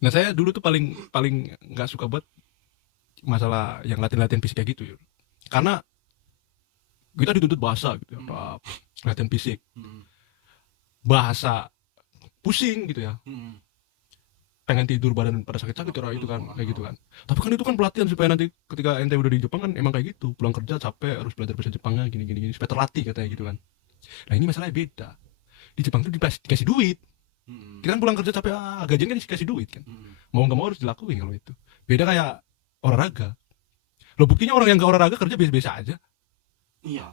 Nah saya dulu tuh paling paling nggak suka banget masalah yang latihan-latihan fisik kayak gitu ya. Karena kita dituntut bahasa gitu ya, latihan fisik, Hmm. bahasa pusing gitu ya, Hmm. pengen tidur badan pada sakit-sakit karena itu kan kayak gitu kan. Tapi kan itu kan pelatihan supaya nanti ketika ente udah di Jepang kan emang kayak gitu, pulang kerja capek harus belajar bahasa Jepangnya gini gini gini supaya terlatih katanya gitu kan. Nah ini masalahnya beda. Di Jepang tuh dikasih duit. Hmm. Kita kan pulang kerja capek, gajian kan dikasih duit kan. Hmm. Mau nggak mau harus dilakuin kalau itu. Beda kayak olahraga. Lo buktinya orang yang nggak olahraga kerja biasa-biasa aja, Iya.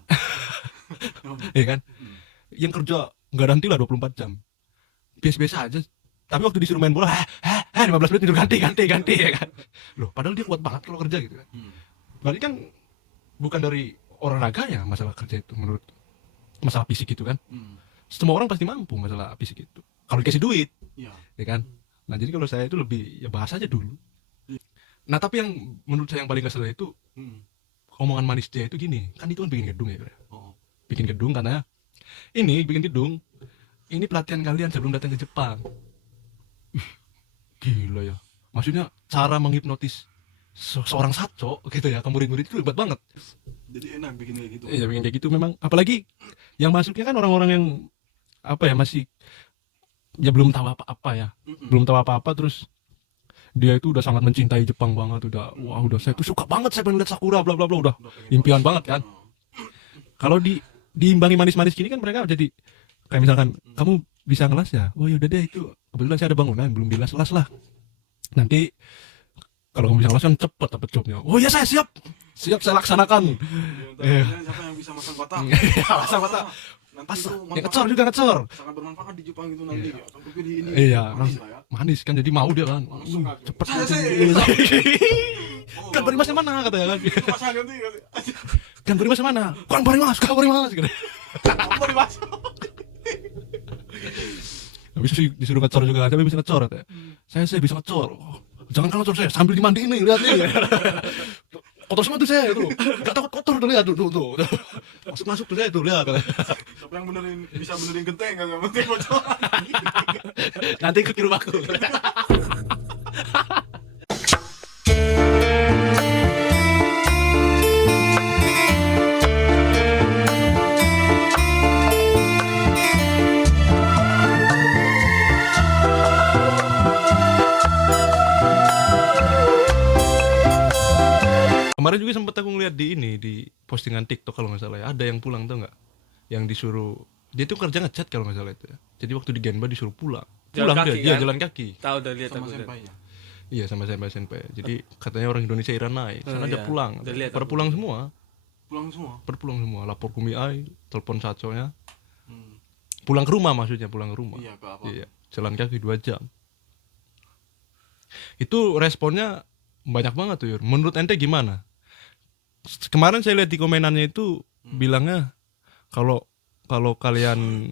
ya kan? Hmm. Yang kerja nggak ada henti lah 24 jam, biasa-biasa aja. Tapi waktu disuruh main bola, 15 menit tidur ganti ya kan. Loh, padahal dia kuat banget kalau kerja gitu kan. Hmm. Berarti kan bukan dari olahraganya masalah kerja itu menurut masalah fisik itu kan. Hmm. Semua orang pasti mampu masalah fisik itu. Kalau dikasih duit, Iya. ya kan. Nah jadi kalau saya itu lebih ya bahas aja dulu. Nah tapi yang menurut saya yang paling kesel itu Hmm. omongan manis dia itu gini, kan itu kan bikin gedung ya, bro. Oh. Bikin gedung karena ini bikin gedung. Ini pelatihan kalian sebelum datang ke Jepang. Gila ya. Maksudnya cara menghipnotis seorang saco gitu ya ke murid-murid itu hebat banget. Jadi enak bikin kayak gitu. Iya bikin kayak gitu memang. Apalagi yang masuknya kan orang-orang yang apa ya masih ya belum tahu apa-apa ya. Mm-mm. Belum tahu apa-apa terus dia itu udah sangat mencintai Jepang banget udah wah udah saya tuh suka banget saya pengen lihat sakura bla bla bla udah Udah pengen impian banget. banget kan. Oh. Kalau diimbangi manis-manis gini kan mereka jadi kayak misalkan kamu bisa ngelas ya. Oh yaudah deh itu kebetulan saya ada bangunan belum dilas-las lah. Nanti kalau kamu bisa ngelas kan cepet dapet jobnya. Oh ya saya siap. Siap saya laksanakan. Iya, ntar siapa yang bisa masang kotak? Pasang mata. Nanti Pasang. itu Ya ngecor juga ngecor. sangat bermanfaat di Jepang gitu nanti. Iya. Tapi di ini Iya, manis lah ya. manis kan jadi mau dia kan. Langsung kan. Cepet. Saya sih. Oh, Kan beri mas yang mana katanya kan. itu pasang ganti kali. Kan beri mas yang mana? Kan beri mas, kau beri mas. Gitu. Kamu mau dimas? Habis itu disuruh ngecor juga, saya bisa ngecor katanya. Saya bisa ngecor. Oh, jangan kan ngecor saya sambil dimandiin nih, lihat nih. Kotor semua tuh saya tuh. Enggak takut kotor tuh lihat tuh. Masuk tuh saya tuh lihat. Siapa yang bisa benerin genteng kan yang penting bocor. Nanti ke rumahku. Kemarin juga sempat aku ngeliat di ini di postingan TikTok kalau nggak salah ya, ada yang pulang tuh nggak? Yang disuruh dia tuh kerja ngecat kalau nggak salah itu ya. Jadi waktu di Genba disuruh pulang. Jalan Pulang kaki, dia, kan? jalan kaki. Tahu udah lihat Sama aku. Lihat. senpainya. Iya sama senpai. Jadi katanya orang Indonesia ira naik, sana ada Iya. pulang. Udah lihat Pada aku. pulang semua, Pulang semua. berpulang semua. Lapor kumiai, telepon saconya. Hmm. Pulang ke rumah maksudnya, pulang ke rumah. Iya ke apa? Iya, jalan kaki 2 jam. Itu responnya banyak banget tuh, Yur. Menurut ente gimana? Kemarin saya lihat di komenannya itu bilangnya kalau kalau kalian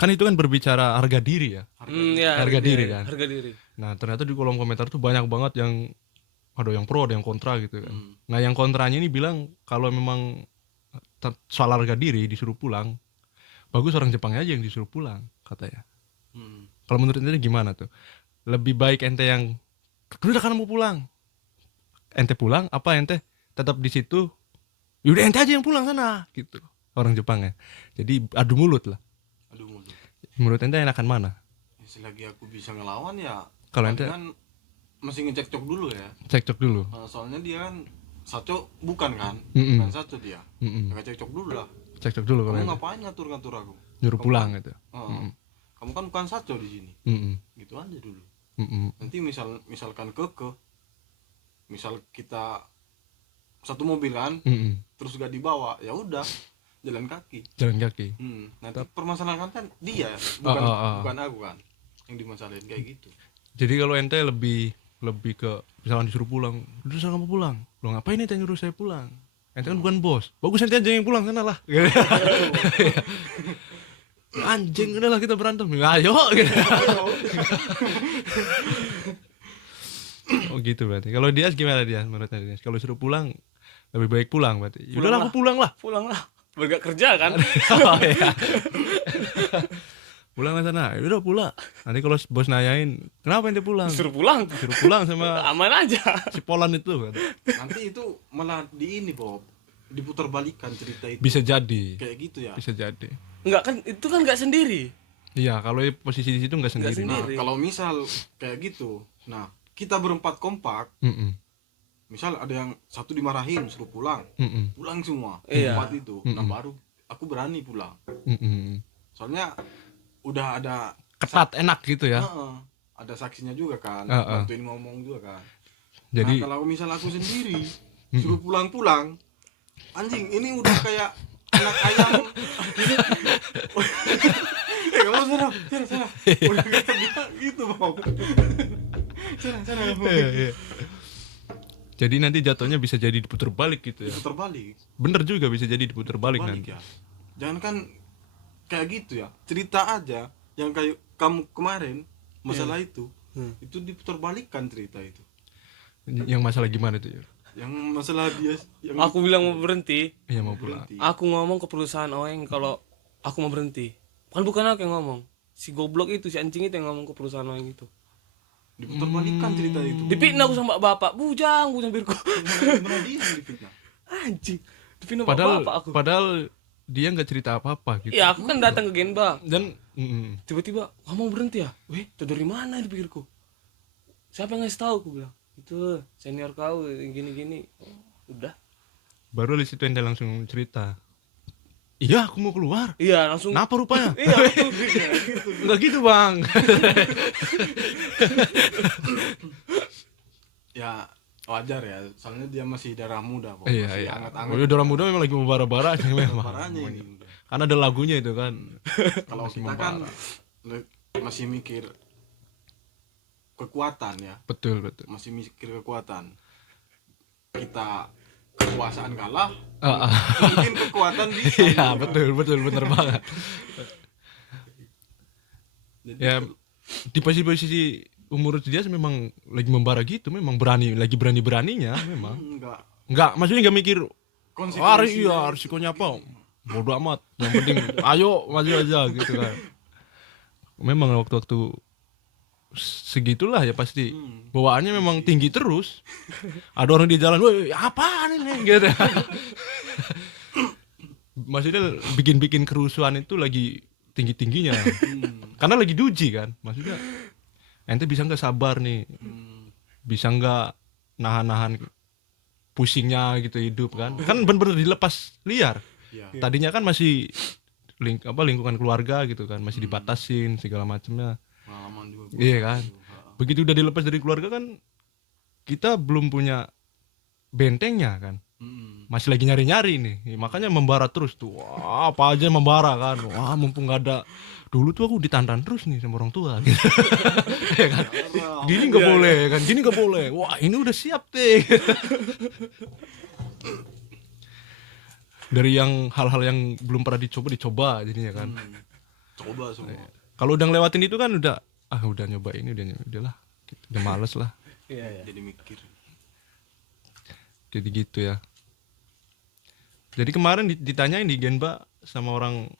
kan itu kan berbicara harga diri ya. Ya, Harga diri kan. Harga diri. Nah, ternyata di kolom komentar tuh banyak banget yang ada yang pro, ada yang kontra gitu kan. Hmm. Nah, yang kontranya ini bilang kalau memang soal harga diri disuruh pulang, bagus orang Jepangnya aja yang disuruh pulang katanya. Hmm. Kalau menurut ente gimana tuh? Lebih baik ente yang udah kan mau pulang. Ente pulang apa ente tetap di situ? Yaudah ente aja yang pulang sana gitu. Orang Jepangnya. Jadi adu mulut lah. Aduh mulut. Menurut ente enakan mana? Selagi aku bisa ngelawan ya. Kalau ente kan masih ngecek-cok dulu ya. cekcok dulu. Soalnya dia kan saco bukan kan? Mm-mm. Bukan saco dia. Mm-mm. Ya cek-cok dulu lah. Cekcok dulu kalau Kamu ente. ngapain ngatur-ngatur aku? Nyuruh Kamu pulang kan- gitu. Oh, Mm-mm. kamu kan bukan saco di sini. Mm-mm. Gitu aja dulu. Mm-mm. Nanti misalkan misal kita satu mobil kan, Mm-mm. terus gak dibawa, ya udah jalan kaki. Jalan kaki. Nanti permasalahan kan dia, bukan bukan aku kan yang dimasalahin kayak gitu. Jadi kalau ente lebih ke misalkan disuruh pulang, udah sana kamu pulang. Lo ngapain ente nyuruh saya pulang? Ente kan bukan bos. Bagus ente aja yang pulang sana lah. Anjing udahlah kita berantem. Ayo. Oh gitu berarti. Kalau dia gimana dia menurut dia? Kalau suruh pulang lebih baik pulang berarti. Udahlah aku pulang lah. Pulang lah. Bergak kerja kan? Oh, iya. pulang lah sana, udah pulang. Nanti kalau bos nanyain kenapa ente pulang, Suruh pulang. suruh pulang sama Aman aja. si Polan itu kan. Nanti itu malah di ini Bob, diputar balikan cerita itu. Bisa jadi, Kayak gitu ya. bisa jadi. Enggak kan itu kan enggak sendiri. Iya, kalau posisi di situ nggak sendiri. sendiri. Nah, kalau misal kayak gitu, nah kita berempat kompak, Mm-mm. misal ada yang satu dimarahin suruh pulang, Mm-mm. pulang semua, Iya. empat itu, nah baru aku berani pulang. Mm-mm. Soalnya udah ada Ketat, enak gitu ya. ada saksinya juga kan, Heeh. bantuin ngomong juga kan. Jadi Nah, kalau misal aku sendiri suruh pulang-pulang, anjing ini udah kayak anak ayam. Kamu sana. Udah kayak gitu Bob. Sana. Iya, iya. Jadi nanti jatuhnya bisa jadi diputar balik gitu ya. Putar balik. Bener juga bisa jadi diputar balik nanti. Ya. Jangan kan kayak gitu ya. Cerita aja yang kayak kamu kemarin masalah itu diputar balikkan cerita itu. Yang masalah gimana tuh? Yang masalah dia yang Aku bilang mau berhenti. Iya mau pulang. berhenti. Aku ngomong ke perusahaan Oeng kalau aku mau berhenti. Bukan aku yang ngomong. Si goblok itu, si anjing itu yang ngomong ke perusahaan Oeng itu. Diputar balikkan cerita itu. Dipitnah aku sama bapak. Bujang birku. Benar dia yang difitnah. Anjing. Dipitnah Padahal bapak aku. padahal dia nggak cerita apa-apa gitu. Iya, aku kan datang ke Genba. Dan Tiba-tiba, kamu mau berhenti ya? Weh, itu dari mana dipikirku? Siapa yang ngasih tahu? Aku bilang, itu senior kau gini-gini. Oh, udah. baru di situ ente langsung cerita. Iya, aku mau keluar. Iya, langsung. Kenapa rupanya? Iya, aku Enggak gitu, Bang. Ya wajar ya, soalnya dia masih darah muda kok. Iya, Masih iya. hangat-hangat. Oh, orang muda memang lagi membara-bara sih memang. Parahnya ini. Karena ada lagunya itu kan. Kalau kita kan masih mikir kekuatan ya, Betul, betul. masih mikir kekuatan. Kita kekuasaan kalah, mungkin kekuatan bisa. Iya, betul, bener banget. Jadi, Ya, di posisi umur dia memang lagi membara gitu, memang lagi beraninya memang. Enggak, maksudnya enggak mikir konsekuensinya. risikonya apa? Bodoh amat. Yang penting ayo maju aja gitu kan. Memang waktu-waktu segitulah ya pasti bawaannya memang tinggi terus. Ada orang di jalan, "Woi, apaan ini?" gitu. Maksudnya bikin kerusuhan itu lagi tinggi-tingginya. Karena lagi diuji kan. Maksudnya ente bisa nggak sabar nih, bisa nggak nahan pusingnya gitu hidup kan bener-bener dilepas liar. Ya. Tadinya kan masih lingkungan keluarga gitu kan, masih dibatasin segala macamnya. Pengalaman juga. Iya kan, begitu udah dilepas dari keluarga kan kita belum punya bentengnya kan, masih lagi nyari-nyari nih. Ya, makanya membara terus tuh. Wah, apa aja membara kan. Wah, mumpung gak ada. Dulu tuh aku ditantan terus nih sama orang tua gitu. Ya kan? Gini nggak boleh kan, gini nggak boleh. Wah, ini udah siap deh. Dari yang hal-hal yang belum pernah dicoba jadinya kan. Coba semua. Kalau udah ngelewatin itu kan udah nyoba ini udahlah. Gitu. Udah males lah. Iya. Jadi mikir. Jadi gitu ya. Jadi kemarin ditanyain di Genba sama orang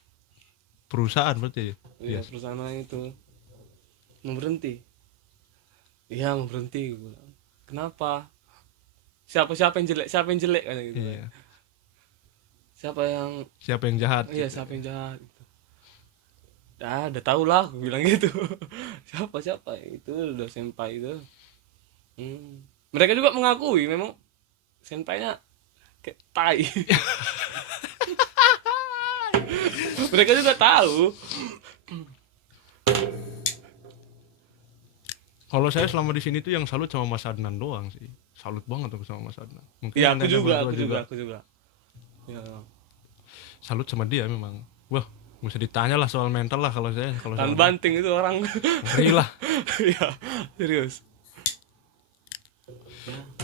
perusahaan berarti ya? Iya, perusahaan itu mau berhenti. Iya, mau berhenti. Gue bilang. Kenapa? Siapa yang jelek kan gitu. Iya. Siapa yang jahat? Iya, gitu. siapa yang jahat gitu. Udah tahu lah, aku bilang gitu. siapa itu udah senpai itu. Mereka juga mengakui memang senpainya kayak tai. Mereka juga tahu. Kalau saya selama di sini tuh yang salut sama Mas Adnan doang sih. Salut banget aku sama Mas Adnan. Mungkin Iya, Anda aku juga. juga. Ya. Salut sama dia memang. Wah, nggak usah ditanya lah soal mental lah kalau saya. Tan banting itu orang. Ngeri lah. Iya, serius.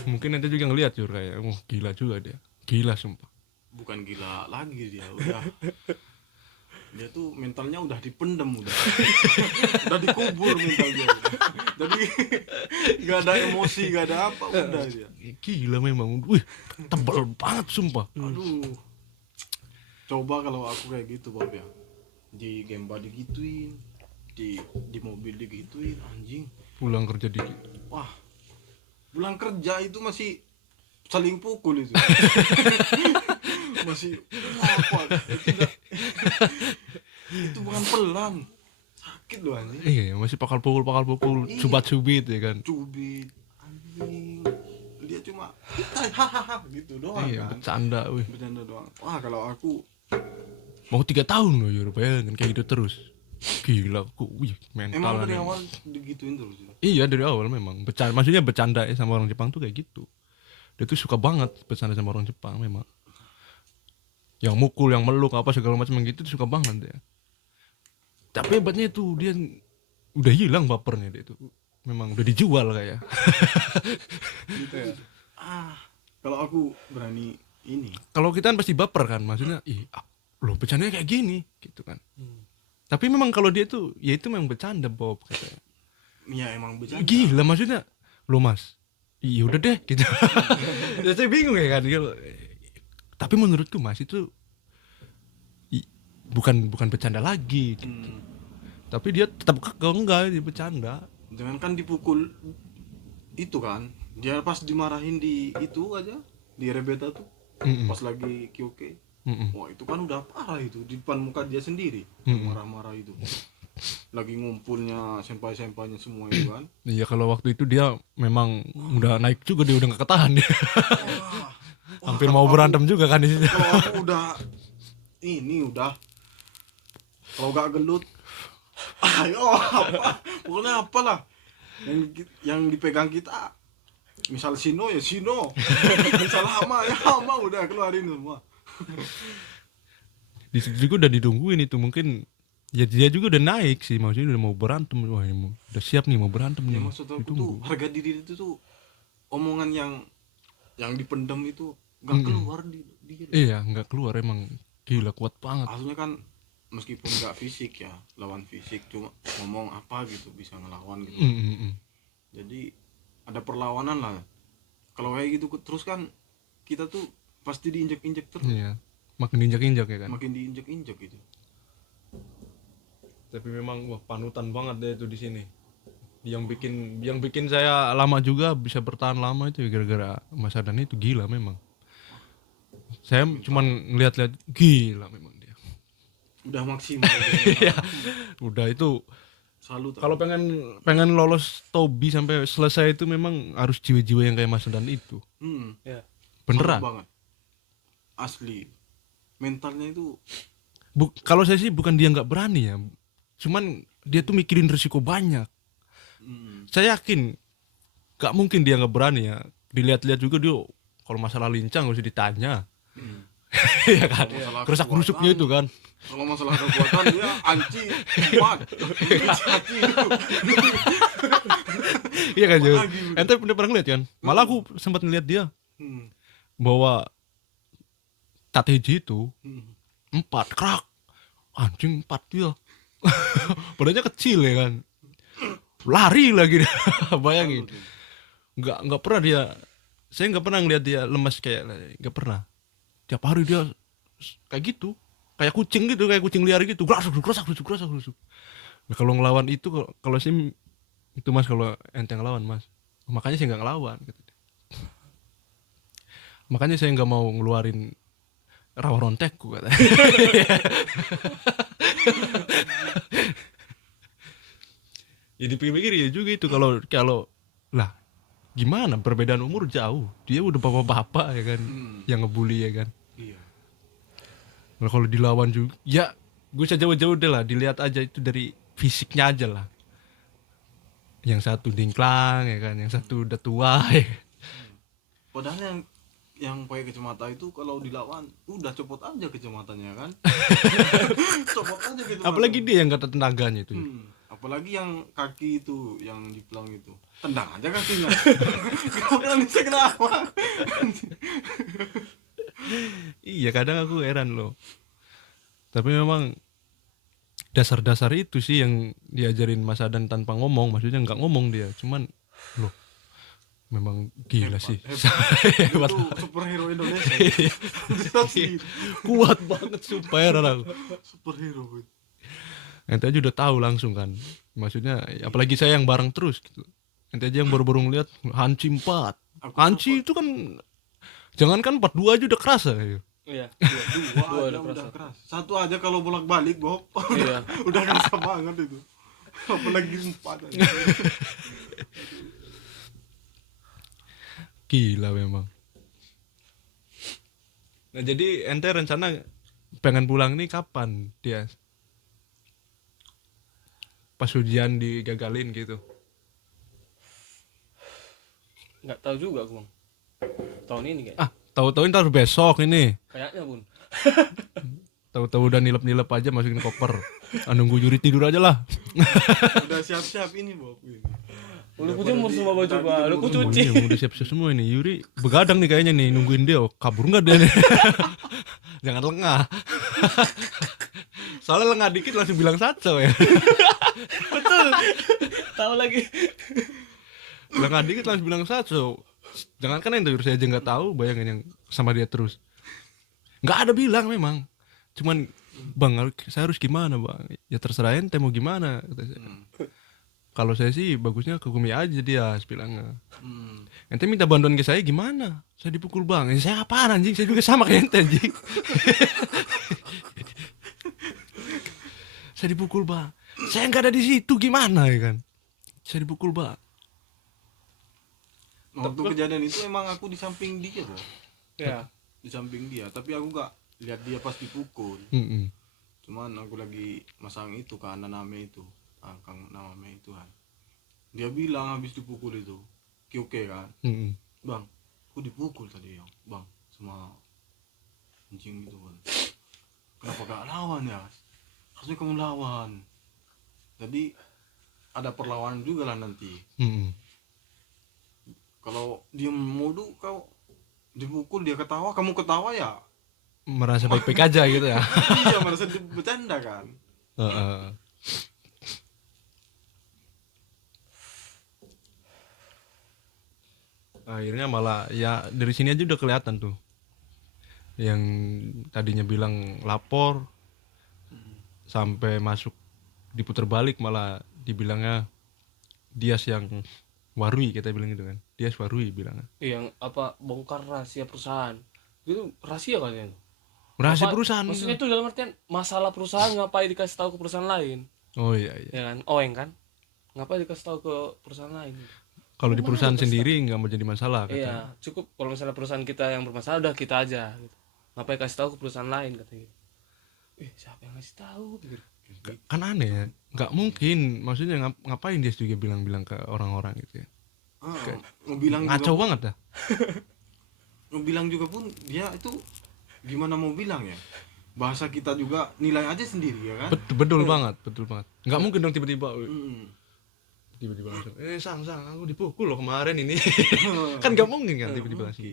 Mungkin nanti juga ngeliat Jur kayak, gila juga dia. Gila sumpah. Bukan gila lagi dia, udah. Dia tuh mentalnya udah dipendem udah. Udah dikubur mental dia. Jadi enggak ada emosi, enggak ada apa, udah dia. Gila memang. Wih, tebal banget sumpah. di mobil digituin anjing. Pulang kerja dikit. Wah, pulang kerja itu masih saling pukul itu. Masih apa? Itu bukan pelan. Sakit loh anjing. Iya, masih pakal pukul, Iya. cubat-cubit ya kan. Cubit anjing. Dia cuma hahaha gitu doang Iya, kan. bercanda weh. Bercanda doang. Wah, kalau aku Mau 3 tahun loh ya, bayangin kayak gitu terus. Gila, wih, emang mental. dari awal digituin terus. Iya, dari awal memang. Maksudnya bercanda sama orang Jepang tuh kayak gitu. Dia tuh suka banget bercanda sama orang Jepang memang. Yang mukul, yang meluk apa segala macam gitu tuh suka banget dia. Tapi hebatnya itu dia udah hilang bapernya dia itu. Memang udah dijual kayak. Gitu ya. Kalau aku berani ini. Kalau kita kan pasti baper kan, maksudnya loh bercandanya kayak gini gitu kan. Tapi memang kalau dia tuh ya itu memang bercanda Bob katanya. Iya emang bercanda. Gila maksudnya lo mas, iya udah deh gitu. Ya, saya bingung ya kan. Tapi menurutku mas itu bukan bercanda lagi gitu. Tapi dia tetap enggak dia bercanda. Jangan kan dipukul itu kan, dia pas dimarahin di itu aja di Rebeta tuh, pas lagi Kyoke. Wah itu kan udah parah itu di depan muka dia sendiri, marah-marah itu. Lagi ngumpulnya senpai-senpainya semua itu kan. Iya kalau waktu itu dia memang udah naik juga, dia udah gak ketahan dia. Hampir mau berantem juga kan di situ. Kalau aku udah kalau gak gelut, ayo apa, pokoknya apalah yang dipegang kita. Misal Sino ya Sino, misal Hama ya Hama, udah keluarin semua. Di situ juga udah ditungguin itu, mungkin ya dia juga udah naik sih, maksudnya udah mau berantem. Wah ini udah siap nih mau berantem Ya nih. maksud aku tuh harga diri itu tuh omongan yang dipendam itu gak keluar di dia. Iya nggak keluar, emang gila kuat banget. Aslinya kan meskipun gak fisik ya, lawan fisik, cuma ngomong apa gitu bisa ngelawan gitu. Jadi ada perlawanan lah. Kalau kayak gitu terus kan kita tuh pasti diinjak-injak terus. Iya, makin diinjak-injak ya kan. Makin diinjak-injak gitu. Tapi memang wah panutan banget deh itu di sini. Yang bikin saya lama juga bisa bertahan lama itu ya gara-gara Mas Adan itu gila memang. Saya cuman ngeliat-liat gila memang dia. Udah maksimal. Iya. Udah itu Salut. kalau pengen lolos Tobi sampai selesai itu memang harus jiwa-jiwa yang kayak Mas Adan itu. Ya. Beneran. Salut banget. Asli. Mentalnya itu Kalau saya sih bukan dia nggak berani ya. Cuman dia tuh mikirin risiko banyak. Saya yakin gak mungkin dia nggak berani ya. Dilihat-lihat juga dia kalau masalah lincah nggak usah ditanya. Iya kan. Kerusak kerusuknya itu kan. kalau masalah kekuatan dia anci kuat. Anci itu. Iya kan Jo. Apalagi udah. Ente pernah ngeliat kan. Malah aku sempat ngeliat dia bawa Tateji itu 4 kerak. Anjing 4 dia. Badannya kecil ya kan. Lari lagi dia. Bayangin. Enggak pernah dia. Saya enggak pernah ngeliat dia lemas kayak, enggak pernah. Tiap hari dia kayak gitu. Kayak kucing gitu, kayak kucing liar gitu. Gerasuk. Nah, kalau ngelawan itu kalau sih itu Mas, kalau ente ngelawan Mas. Makanya saya enggak ngelawan gitu. Makanya saya enggak mau ngeluarin rawa rontekku katanya. Ya dipikir-pikir ya juga itu, kalau lah gimana perbedaan umur jauh, dia udah bapak-bapak ya kan, yang ngebully ya kan. Iya. Nah, kalau dilawan juga ya gue usah jauh-jauh deh lah, dilihat aja itu dari fisiknya aja lah. Yang satu dingklang ya kan, yang satu udah tua ya. Padahal yang pakai kacamata itu kalau dilawan udah copot aja kacamatanya kan. Copot aja gitu. Apalagi dia yang kata tenaganya itu. Apalagi yang kaki itu yang diplang itu, tendang aja kakinya. Kenapa bisa kenapa? Iya kadang aku heran loh. Tapi memang dasar-dasar itu sih yang diajarin Mas Adan tanpa ngomong, maksudnya nggak ngomong dia, cuman loh memang gila sih. Hebat. Itu superhero Indonesia. Asli. Kuat banget, super aku. Superhero. ente aja udah tahu langsung kan, maksudnya apalagi saya yang bareng terus gitu, ente aja yang baru-baru ngeliat Hanci 4, Aku Hanci itu kan jangankan 42 aja udah kerasa ya. Iya. Dua Dua aja udah udah kerasa. keras. Satu aja kalau bolak-balik, Bob. Iya. Udah kerasa banget itu. Apalagi 4 aja. Gila memang. Nah jadi ente rencana pengen pulang nih kapan dia? Pas ujian digagalin gitu. Nggak tahu juga aku, Bang. Tahun ini kayak. Tahu-tahu ntar besok ini. Kayaknya, Bun. Tahu-tahu udah nilep-nilep aja masukin koper. Nunggu Yuri tidur aja lah. Udah siap-siap ini, Bob. Ini. Udah kujemur semua baju gua, udah Oh, kucuci. iya, udah siap-siap semua ini. Yuri begadang nih kayaknya nih nungguin dia. Oh, kabur nggak dia nih? Jangan lengah. Soalnya lengah dikit langsung bilang satso ya. Betul. Tahu lagi. Lengah dikit langsung bilang satso. Jangan kan yang saya aja nggak tahu, bayangin yang sama dia terus. Nggak ada bilang memang. Cuman bang, saya harus gimana bang? Ya terserah ente mau gimana. Kata saya. Kalau saya sih bagusnya ke Kumi aja dia bilangnya. Ente minta bantuan ke saya gimana? Saya dipukul bang. Saya apaan anjing? Saya juga sama kayak ente anjing. Saya dipukul bang. Saya nggak ada di situ gimana ya kan? Saya dipukul bang. Waktu kejadian itu emang aku di samping dia, Bob. Ya. Di samping dia, tapi aku nggak lihat dia pas dipukul. Cuman aku lagi masang itu kan naname itu. Kang namanya itu kan. Dia bilang habis dipukul itu. Oke kan? Bang, aku dipukul tadi ya, Bang, sama anjing itu kan. Kenapa gak lawan ya? Harusnya kamu lawan. Jadi ada perlawanan juga lah nanti. Kalau dia modu kau dipukul dia ketawa, kamu ketawa ya. Merasa baik-baik aja gitu ya. Iya, merasa bercanda kan. Akhirnya malah ya dari sini aja udah kelihatan tuh. Yang tadinya bilang lapor sampai masuk diputar balik malah dibilangnya Dias yang warui, kita bilang gitu kan. Dias warui bilangnya. Yang apa bongkar rahasia perusahaan. Itu rahasia kan ya? Rahasia Apa- perusahaan. Maksudnya itu dalam artian masalah perusahaan ngapain dikasih tahu ke perusahaan lain? Oh iya. Ya kan? Oeng kan? Ngapain dikasih tahu ke perusahaan lain? Kalau di perusahaan sendiri nggak mau jadi masalah kata. Iya, cukup kalau misalnya perusahaan kita yang bermasalah udah kita aja gitu. Ngapain kasih tahu ke perusahaan lain kata gitu. Siapa yang ngasih tahu gitu. Kan aneh ya. Nggak mungkin. Maksudnya ngapain dia juga bilang-bilang ke orang-orang gitu ya. Mau bilang Ngaco juga, banget dah. mau bilang juga pun dia itu gimana mau bilang ya? Bahasa kita juga nilai aja sendiri ya kan? Betul banget. Nggak mungkin dong tiba-tiba langsung sang aku dipukul loh kemarin ini. Kan nggak mungkin kan tiba-tiba langsung.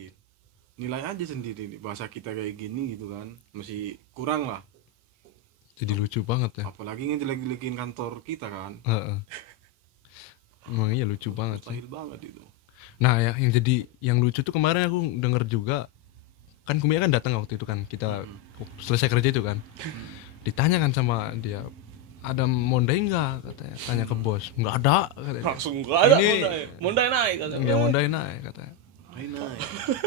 Nilai aja sendiri nih, bahasa kita kayak gini gitu kan, masih kurang lah. Jadi lucu banget ya. Apalagi ngejelek-jelekin kantor kita kan, Emang iya lucu banget sih. mustahil banget itu. Nah ya yang lucu tuh kemarin aku denger juga kan Kumia kan datang waktu itu kan kita selesai kerja itu kan, ditanya kan sama dia ada mondai nggak katanya, tanya ke bos nggak ada katanya. Langsung enggak ada Ini- mondai naik katanya. Nggak mondai naik katanya, Naik.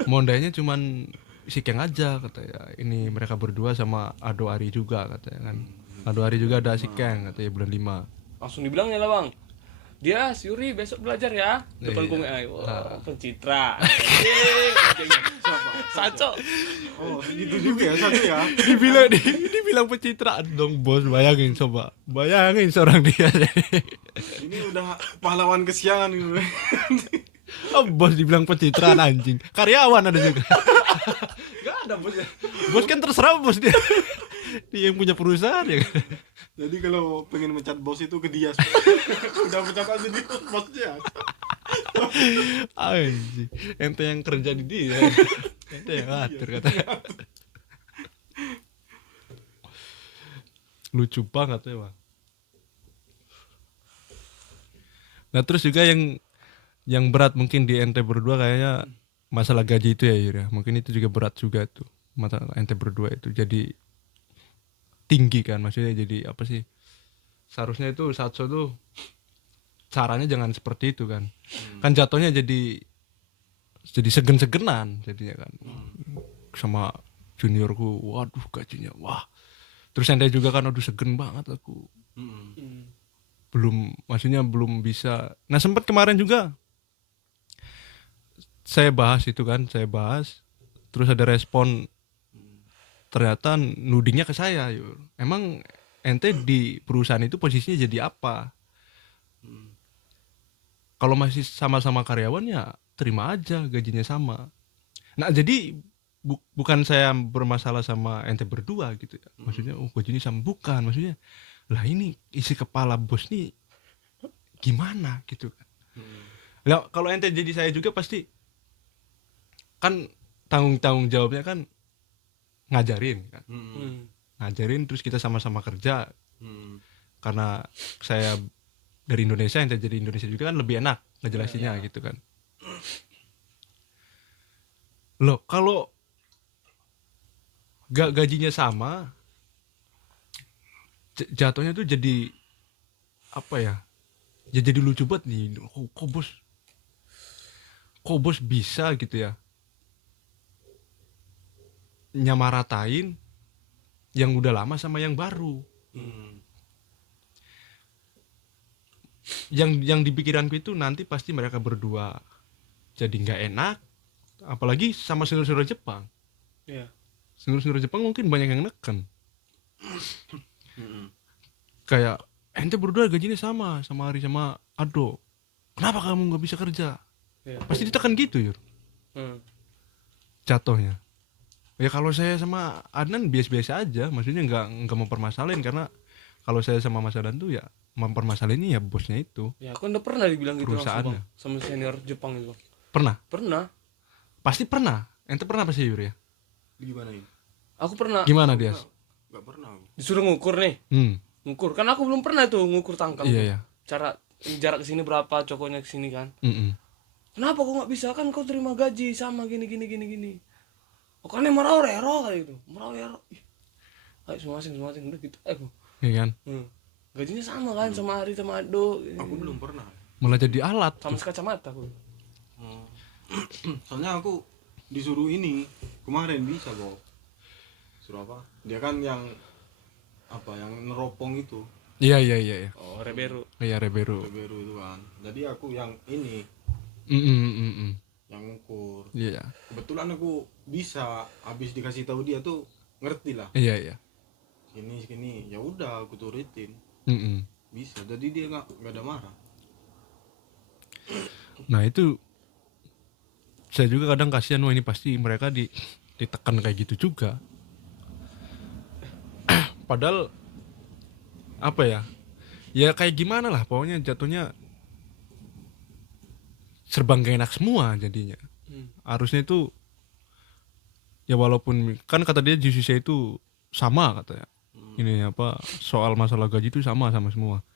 mondainya cuman si Keng aja katanya, ini mereka berdua sama Ado Ari juga katanya kan. Ado Ari juga ada si Keng katanya bulan 5. Langsung dibilangnya lah bang, dia Yuri besok belajar ya depan Iya. Kumi Ai. Pencitra. Siapa? Saco. Oh gitu juga ya satu ya. dibilang pencitraan dong bos, bayangin seorang dia. Ini udah pahlawan kesiangan gitu. Oh, bos dibilang pencitraan anjing. Karyawan ada juga. Gak ada bosnya. Bos kan terserah bos dia. Dia yang punya perusahaan ya kan. Jadi kalau pengen mencat bos itu ke dia. Udah mencat aja di bosnya. Anjing. Ente yang kerja di dia. Ente yang ngatur katanya. Lucu banget ya, Bang. Nah, terus juga yang berat mungkin di ente berdua kayaknya masalah gaji itu ya, Yur ya. Mungkin itu juga berat juga tuh. Masalah ente berdua itu jadi tinggi kan, maksudnya jadi apa sih? seharusnya itu Satso tuh caranya jangan seperti itu kan. Kan jatuhnya jadi segen-segenan jadinya kan. Sama juniorku, waduh gajinya wah. Terus ente juga kan aduh segen banget aku. Maksudnya belum bisa. Nah, sempat kemarin juga saya bahas terus ada respon, ternyata nudingnya ke saya, Yur. Emang ente di perusahaan itu posisinya jadi apa? Kalau masih sama-sama karyawan ya terima aja gajinya sama. Nah, jadi bukan saya bermasalah sama ente berdua gitu ya. Maksudnya gajinya sama, bukan, maksudnya lah ini isi kepala bos nih gimana gitu kan. Nah, kalau ente jadi saya juga pasti kan tanggung jawabnya kan ngajarin kan. Ngajarin terus kita sama-sama kerja. Karena saya dari Indonesia, ente jadi Indonesia juga kan lebih enak ngejelasinnya gitu kan. Loh, kalau gajinya sama, jatuhnya tuh jadi apa ya? Ya jadi lucu banget nih. Kok bos bisa gitu ya nyamaratain yang udah lama sama yang baru. Yang di pikiranku itu nanti pasti mereka berdua jadi nggak enak, apalagi sama senior-senior Jepang. Iya. Senior Jepang mungkin banyak yang neken. Kayak ente berdua gajinya sama Ari sama Ado. Kenapa kamu nggak bisa kerja? Iya. Pasti ditekan gitu, Yur. Jatuhnya. Ya kalau saya sama Adnan biasa-biasa aja, maksudnya nggak mempermasalahin, karena kalau saya sama Mas Adnan tuh ya mempermasalahinnya ya bosnya itu. Ya, aku udah pernah dibilang gitu langsung, Perusahaannya. Bang, sama senior Jepang itu, Bang. Pernah? Pernah. Pasti pernah. Ente pernah pasti, Yur ya? Gimana ini? Aku pernah Gimana dia? Gak pernah aku. disuruh ngukur nih. Ngukur. Kan aku belum pernah tuh ngukur tangkal. Iya. Cara jarak ke sini berapa, cokoknya ke sini kan. Kenapa kok nggak bisa, kan kau terima gaji sama gini. Oh, kan yang merau kayak gitu. Merau. Ayo masing udah gitu aku. Iya kan? Gajinya sama kan sama Ari sama Ado. Aku belum pernah. Malah jadi alat. Sama sekacamata aku. Soalnya aku disuruh ini kemarin bisa kok. Suruh apa? Dia kan yang apa, yang neropong itu. Iya. Oh, Reberu. Iya, Reberu. Reberu itu kan. Jadi aku yang ini yang ngukur. Iya. Kebetulan aku bisa, habis dikasih tahu dia tuh ngerti lah. Iya. Segini, ya udah aku turutin. Bisa. Jadi dia nggak ada marah. Nah, itu saya juga kadang kasihan, wah ini pasti mereka ditekan kayak gitu juga. Padahal apa ya? Ya kayak gimana lah, pokoknya jatuhnya serba gak enak semua jadinya. Harusnya itu ya, walaupun kan kata dia JCC itu sama katanya. Ini apa, soal masalah gaji itu sama semua.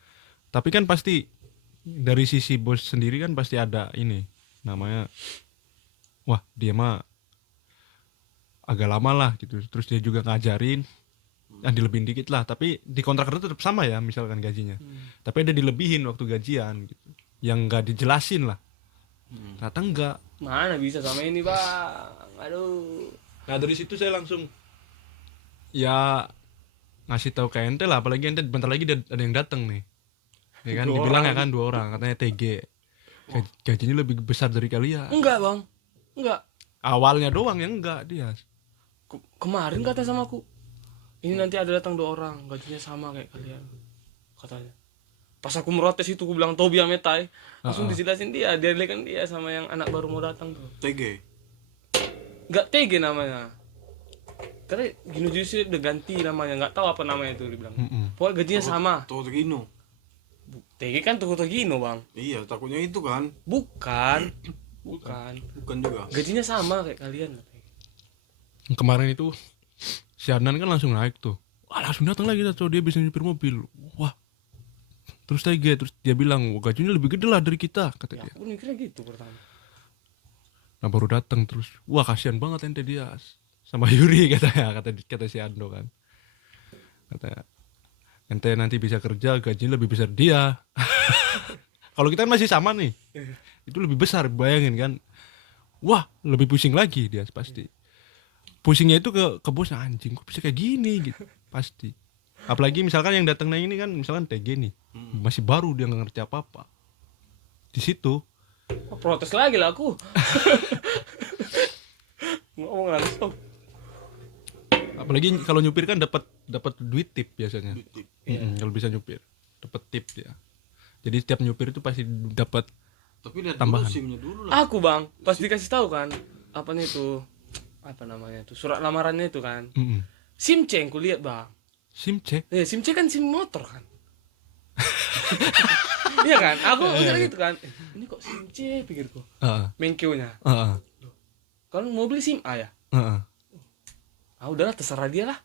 Tapi kan pasti dari sisi bos sendiri kan pasti ada ini namanya, wah dia mah agak lama lah gitu. Terus dia juga ngajarin, dilebihin dikit lah, tapi di kontrak kerja tetap sama ya misalkan gajinya. Tapi ada dilebihin waktu gajian gitu, yang nggak dijelasin lah. Ternyata enggak. Mana bisa sama ini, Bang? Aduh. Nah, dari situ saya langsung ya ngasih tahu ke ente lah, apalagi ente bentar lagi ada yang datang nih. Ya kan, dibilang ya kan 2 orang, katanya TG. Gajinya lebih besar dari kalian. Enggak, Bang. Enggak. Awalnya doang yang enggak dia. Kemarin kata sama aku, ini nanti ada datang 2 orang, gajinya sama kayak kalian, katanya. Pas aku merotes itu, aku bilang Tobi Ametai, langsung dijelasin dia kan dia sama yang anak baru mau datang tuh. TG. Enggak TG namanya. Karena Gino Juicy udah ganti namanya, nggak tahu apa namanya itu dibilang. Pokoknya gajinya sama. Togino. TG kan Togino, Bang. Iya, takutnya itu kan. Bukan juga. Gajinya sama kayak kalian. Kemarin itu si Adnan kan langsung naik tuh. Wah, langsung datang lagi tuh, dia bisa nyupir mobil. Wah. Terus dia bilang, wah, gajinya lebih gede lah dari kita, kata dia. Aku mikirnya gitu pertama. Nah, baru datang terus, wah kasihan banget ente dia sama Yuri, kata si Ando kan. Katanya. ente nanti bisa kerja gaji lebih besar dia. Kalau kita kan masih sama nih, itu lebih besar, bayangin kan. Wah, lebih pusing lagi dia pasti. Pusingnya itu ke bosnya, anjing kok bisa kayak gini gitu pasti. Apalagi misalkan yang datang ini kan misalkan TG nih, masih baru, dia nggak ngerti apa-apa. Di situ Protes lagi lah aku. Ngomong langsung. apalagi kalau nyupir kan dapat duit tip biasanya. Duit. Kalau bisa nyupir dapat tip dia. Jadi setiap nyupir itu pasti dapat. Tapi lihat Tambahan. dulu SIM-nya dulu lah. Aku bang, pas dikasih tahu kan, apa nih itu, apa namanya tuh, surat lamarannya itu kan, SIM C yang kulihat bang. SIM C. SIM C kan SIM motor kan. Iya kan, aku udah gitu kan. Ini kok SIM C pikirku. Menkeu-nya. Kalau mau beli SIM A ya? Ah udahlah terserah dia lah.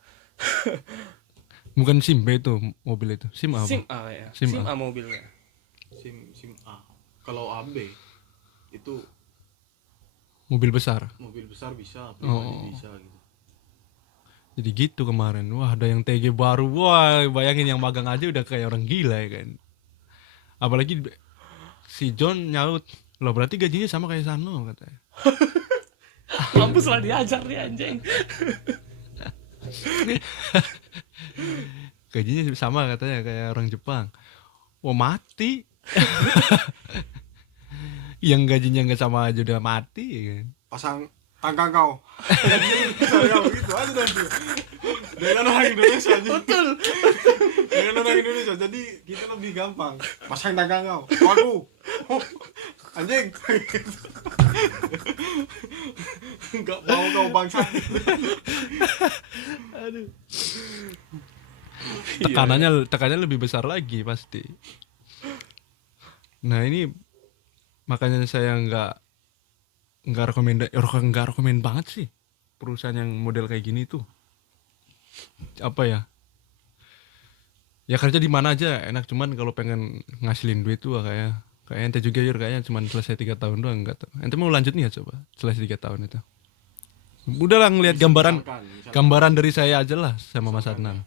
Bukan SIM B itu mobil itu. SIM A apa? SIM A ya. SIM SIM A. A mobilnya. SIM A. Kalau AB itu Mobil besar. mobil besar bisa, pribadi Oh. bisa gitu. Jadi gitu kemarin. Wah, ada yang TG baru. Wah, bayangin yang magang aja udah kayak orang gila ya kan. Apalagi si John nyaut, "Loh, berarti gajinya sama kayak Sano," katanya. Mampus lah diajar dia anjing. Gajinya sama katanya kayak orang Jepang. Wah, mati. Yang gajinya nggak sama aja udah mati ya kan. Pasang tangga kau. Jadi bisa kau gitu aja nanti. Dengan orang Indonesia aja. Betul. Dengan orang Indonesia jadi kita lebih gampang. Pasang tangga kau. Aku. Anjing. Enggak mau kau bangsa. Tekanannya lebih besar lagi pasti. Nah, ini makanya saya nggak rekomend banget sih perusahaan yang model kayak gini tuh. Apa ya? Ya kerja di mana aja enak, cuman kalau pengen ngasilin duit tuh kayak ente juga Yur, kayaknya cuman selesai 3 tahun doang, enggak tahu. Ente mau lanjut nih ya coba selesai 3 tahun itu. Udahlah ngelihat gambaran dari saya aja lah sama Mas Adnan.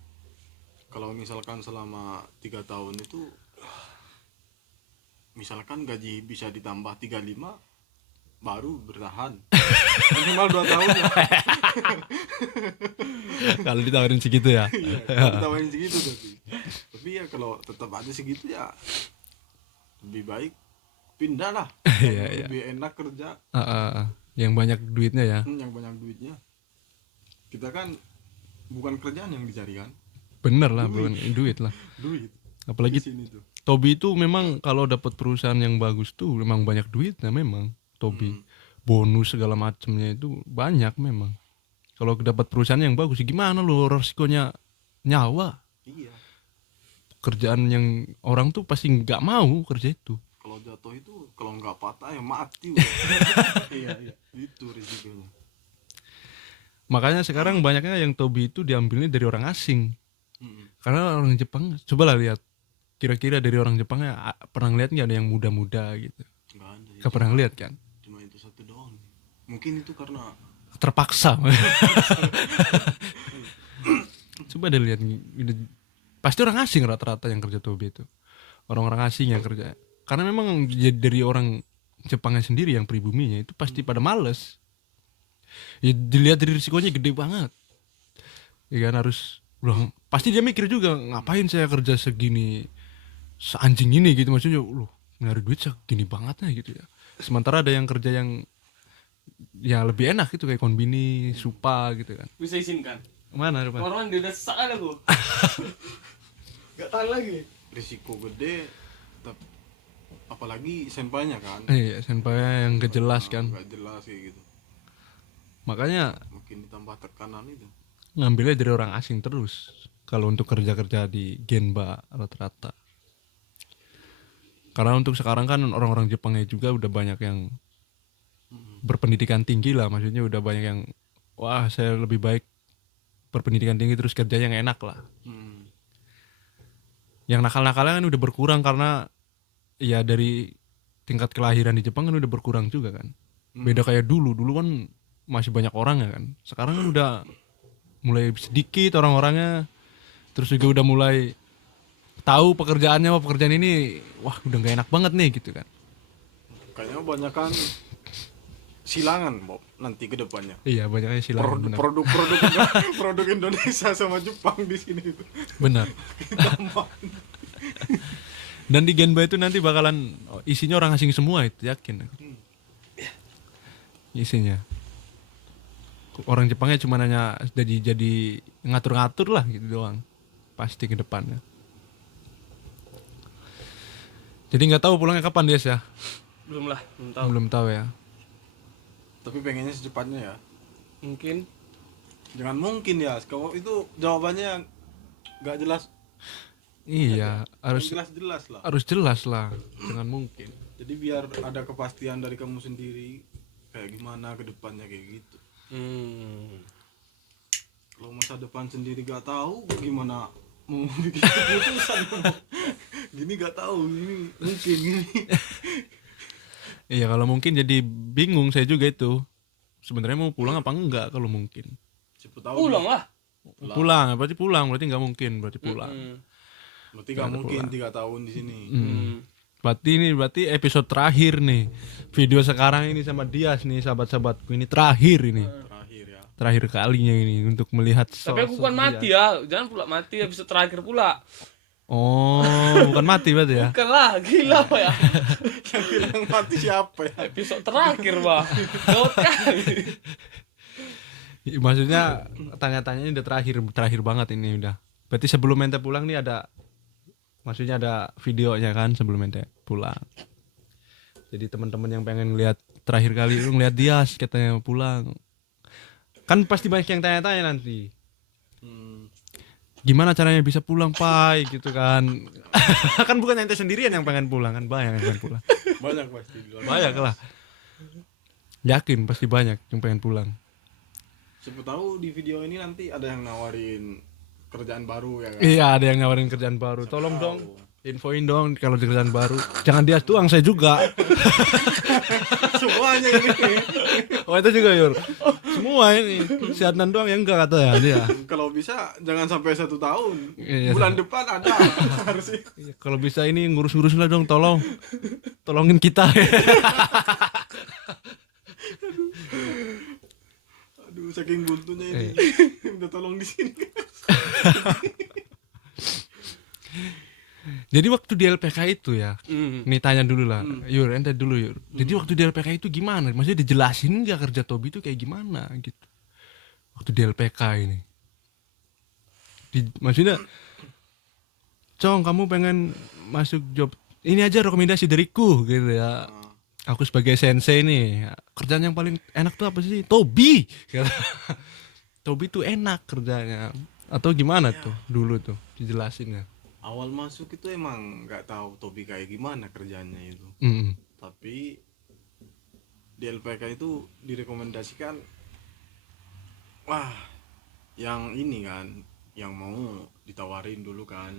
Kalau misalkan selama 3 tahun itu misalkan gaji bisa ditambah 35 baru bertahan. Minimal 2 tahun ya. Kalau ditawarin segitu ya. Iya, ditawarin segitu tapi ya kalau tetap aja segitu ya lebih baik pindah lah. Iya. Lebih enak kerja Yang banyak duitnya ya. yang banyak duitnya. Kita kan bukan kerjaan yang dicari kan, Bener lah, bukan duit lah. duit. Apalagi Di sini tuh. Tobi itu memang kalau dapat perusahaan yang bagus tuh memang banyak duitnya memang. Tobi bonus segala macamnya itu banyak memang. Kalau dapat perusahaan yang bagus gimana lo, resikonya nyawa. Iya. Kerjaan yang orang tuh pasti nggak mau kerja itu. Kalau jatuh itu kalau nggak patah ya mati udah. Iya. Itu risikonya. Makanya sekarang banyaknya yang Tobi itu diambilnya dari orang asing. Mm-mm. Karena orang Jepang, cobalah lihat. Kira-kira dari orang Jepangnya pernah lihat nggak ada yang muda-muda gitu? Nggak ada. Gak pernah lihat kan? Cuma itu satu doang. Mungkin itu karena Terpaksa. Coba deh lihat, pasti orang asing rata-rata yang kerja Tobi itu. Orang-orang asing yang kerja. Karena memang dari orang Jepangnya sendiri yang pribuminya itu pasti pada males. Ya, dilihat dari risikonya gede banget. Ya kan harus pasti dia mikir juga, ngapain saya kerja segini seanjing ini gitu, maksudnya loh nyari duit segini banget ya gitu ya. Sementara ada yang kerja yang ya lebih enak gitu kayak konbini, supa gitu kan. Bisa izinkan. Mana Rupan? Orang dia udah sesak ada aku. Gak tahan lagi. risiko gede apalagi senpainya kan. Iya, senpai yang gak jelas kan. Nggak jelas kayak gitu. Makanya Makin ditambah tekanan itu. ngambilnya dari orang asing terus kalau untuk kerja-kerja di Genba rata-rata. Karena untuk sekarang kan orang-orang Jepangnya juga udah banyak yang berpendidikan tinggi lah, maksudnya udah banyak yang wah saya lebih baik berpendidikan tinggi terus kerja yang enak lah. Yang nakal-nakalnya kan udah berkurang karena ya dari tingkat kelahiran di Jepang kan udah berkurang juga kan. Beda kayak dulu kan masih banyak orang ya kan. Sekarang kan udah mulai sedikit orang-orangnya, terus juga udah mulai tahu pekerjaannya, wah pekerjaan ini wah udah gak enak banget nih gitu kan. Kayaknya banyak kan silangan Bob nanti ke depannya. Iya, banyaknya silang. Benar. Produk-produk produk Indonesia sama Jepang di sini itu. Benar. Dan di Genba itu nanti bakalan isinya orang asing semua itu, yakin. Isinya. Orang Jepangnya cuma hanya jadi ngatur-ngatur lah gitu doang. Pasti ke depannya. Jadi nggak tahu pulangnya kapan dia ya? Belum lah, belum tahu. Belum tahu ya. Tapi pengennya secepatnya ya. Mungkin Jangan mungkin ya. Kalau itu jawabannya nggak jelas. Iya, harus Jelas-jelas lah. harus jelas lah. Jangan mungkin. Jadi biar ada kepastian dari kamu sendiri kayak gimana ke depannya kayak gitu. Kalau masa depan sendiri gak tahu gimana mau bikin keputusan. Gini gak tahu, ini mungkin gini. Iya, kalau mungkin jadi bingung saya juga itu. Sebenarnya mau pulang apa enggak kalau mungkin. Siapa tahu pulang lah. Pulang, berarti nggak mungkin, berarti pulang. berarti gak mungkin 3 tahun di sini. Berarti episode terakhir nih. Video sekarang ini sama Dias nih, sahabat-sahabatku, ini terakhir ini. Terakhir ya. Terakhir kalinya ini untuk melihat Tapi aku bukan mati ya, jangan pula mati episode terakhir pula. Oh, bukan mati berarti ya. Bukan lah, gila apa ya. Yang bilang mati siapa ya? Episode terakhir bah, gawat kali. Maksudnya tanya-tanyanya udah terakhir banget ini udah. Berarti sebelum ente pulang nih maksudnya ada videonya kan sebelum ente pulang. Jadi teman-teman yang pengen lihat terakhir kali lu ngeliat Dias katanya mau pulang. Kan pasti banyak yang tanya-tanya nanti. Gimana caranya bisa pulang, Pai, gitu kan. Kan bukan ente sendirian yang pengen pulang, kan banyak yang pengen pulang. Banyak pasti di luar. Banyak lah. Yakin pasti banyak yang pengen pulang. Siapa tahu di video ini nanti ada yang nawarin kerjaan baru ya kan. Iya, ada yang nawarin kerjaan baru. Tolong dong, infoin dong kalau di kerjaan baru. Jangan Dias doang, saya juga. Semuanya ini. Oh, itu juga Yur. Semua ini. Si Adnan doang yang enggak katanya dia. Kalau bisa jangan sampai 1 tahun. Iya, Bulan depan ada harusnya. Iya, kalau bisa ini ngurus-ngurus lah dong, tolong. Tolongin kita. Aduh, saking buntunya ini. Minta tolong di sini. Jadi waktu di LPK itu ya, nih tanya dulu lah, Yur, ente dulu Yur. Jadi waktu di LPK itu gimana? Maksudnya dijelasin nggak kerja Tobi itu kayak gimana gitu? Waktu di LPK ini, maksudnya, Cong, kamu pengen masuk job ini aja rekomendasi dariku gitu ya. Aku sebagai sensei nih, kerjaan yang paling enak tuh apa sih? Tobi. Tobi tuh enak kerjanya. Atau gimana tuh dulu tuh dijelasinnya? Awal masuk itu emang nggak tahu Tobi kayak gimana kerjanya itu. Tapi di LPK itu direkomendasikan, wah, yang ini kan, yang mau ditawarin dulu kan.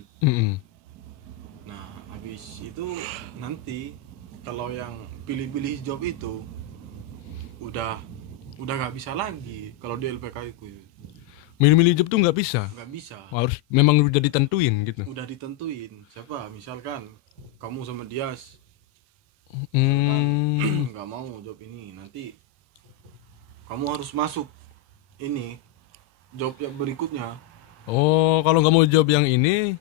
Nah, habis itu nanti kalau yang pilih-pilih job itu udah nggak bisa lagi kalau di LPK itu. Milih-milih job tuh nggak bisa. Nggak bisa. Harus memang udah ditentuin gitu. Udah ditentuin. Siapa? Misalkan kamu sama Dias nggak mau job ini, nanti kamu harus masuk ini job yang berikutnya. Oh, kalau nggak mau job yang ini,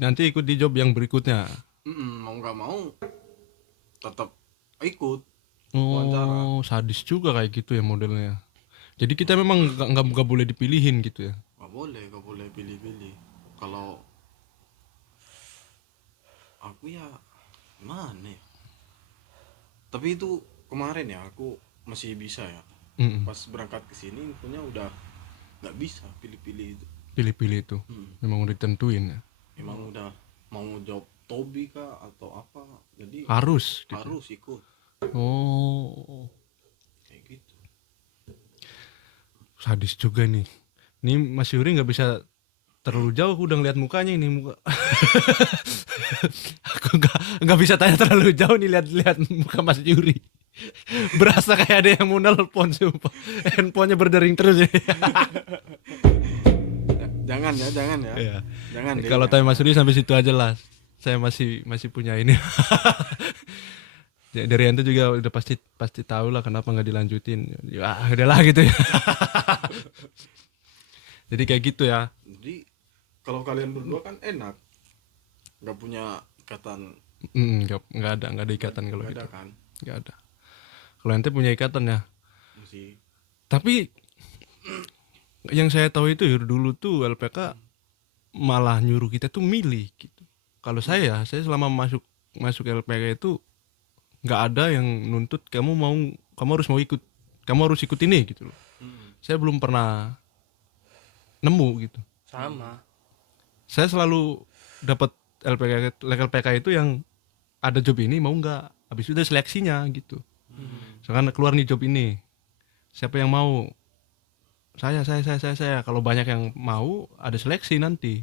nanti ikut di job yang berikutnya. Mau nggak mau tetap ikut. Oh, sadis juga kayak gitu ya modelnya. Jadi kita memang nggak boleh dipilihin gitu ya. Nggak boleh pilih-pilih. Kalau aku ya gimana ya? Tapi itu kemarin ya aku masih bisa ya. Pas berangkat ke sini punya udah nggak bisa pilih-pilih itu. Pilih-pilih itu. Memang udah ditentuin ya. Memang udah mau job Tobi kah atau apa. Jadi harus gitu. harus ikut. Oh. Kayak gitu. Sadis juga nih. Ini Mas Yuri nggak bisa terlalu jauh, aku udah ngeliat mukanya ini muka. Aku nggak bisa tanya terlalu jauh nih, lihat muka Mas Yuri. Berasa kayak ada yang mau nelpon, sumpah. Handphonenya berdering terus ya. Jangan ya, jangan ya. Iya. Jangan deh. Kalau Time Masuri sampai situ aja lah. Saya masih punya ini. Ya, dari Ente juga udah pasti tahu lah kenapa nggak dilanjutin. Ya udahlah gitu ya. Jadi kayak gitu ya. Jadi kalau kalian berdua kan enak, nggak punya ikatan, Nggak ada ikatan kalau nggak gitu. ada kan, Nggak ada. Kalau Ente punya ikatan ya. masih. Tapi yang saya tahu itu dulu tuh LPK malah nyuruh kita tuh milih gitu. Kalau saya selama masuk LPK itu nggak ada yang nuntut kamu harus ikut ini gitu loh. Saya belum pernah nemu gitu. Sama. Saya selalu dapat LPK itu yang ada job ini mau nggak, habis itu ada seleksinya gitu. Misalkan keluar nih job ini, siapa yang mau? Saya. Kalau banyak yang mau ada seleksi nanti.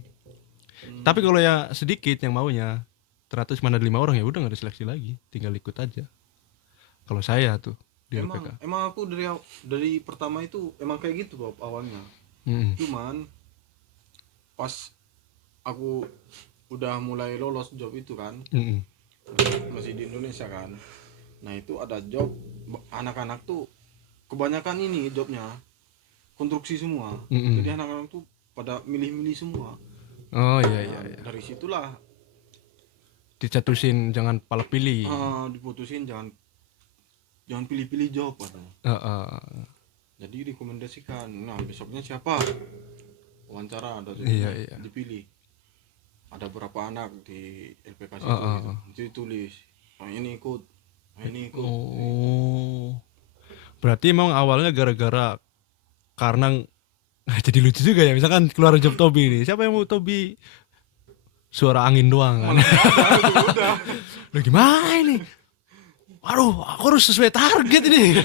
Tapi kalau ya sedikit yang maunya, ternyata cuma ada 5 orang, ya udah nggak ada seleksi lagi, tinggal ikut aja. Kalau saya tuh di LPK. Emang aku dari pertama itu emang kayak gitu Bob awalnya. Cuman pas aku udah mulai lolos job itu kan, masih di Indonesia kan. Nah itu ada job anak-anak tuh kebanyakan ini jobnya konstruksi semua. Jadi anak-anak tuh pada milih-milih semua. Oh iya. Dari situlah Dicatusin jangan pala pilih. diputusin jangan pilih-pilih job katanya. Jadi rekomendasikan. Nah besoknya siapa? Wawancara ada Iya. dipilih. Ada berapa anak di LPK situ gitu. Itu ditulis. Ini ikut. Oh. Berarti emang awalnya gara-gara karena jadi lucu juga ya, misalkan keluar job Tobi nih, siapa yang mau Tobi? Suara angin doang kan. Udah. Loh gimana ini? Waduh, aku harus sesuai target ini.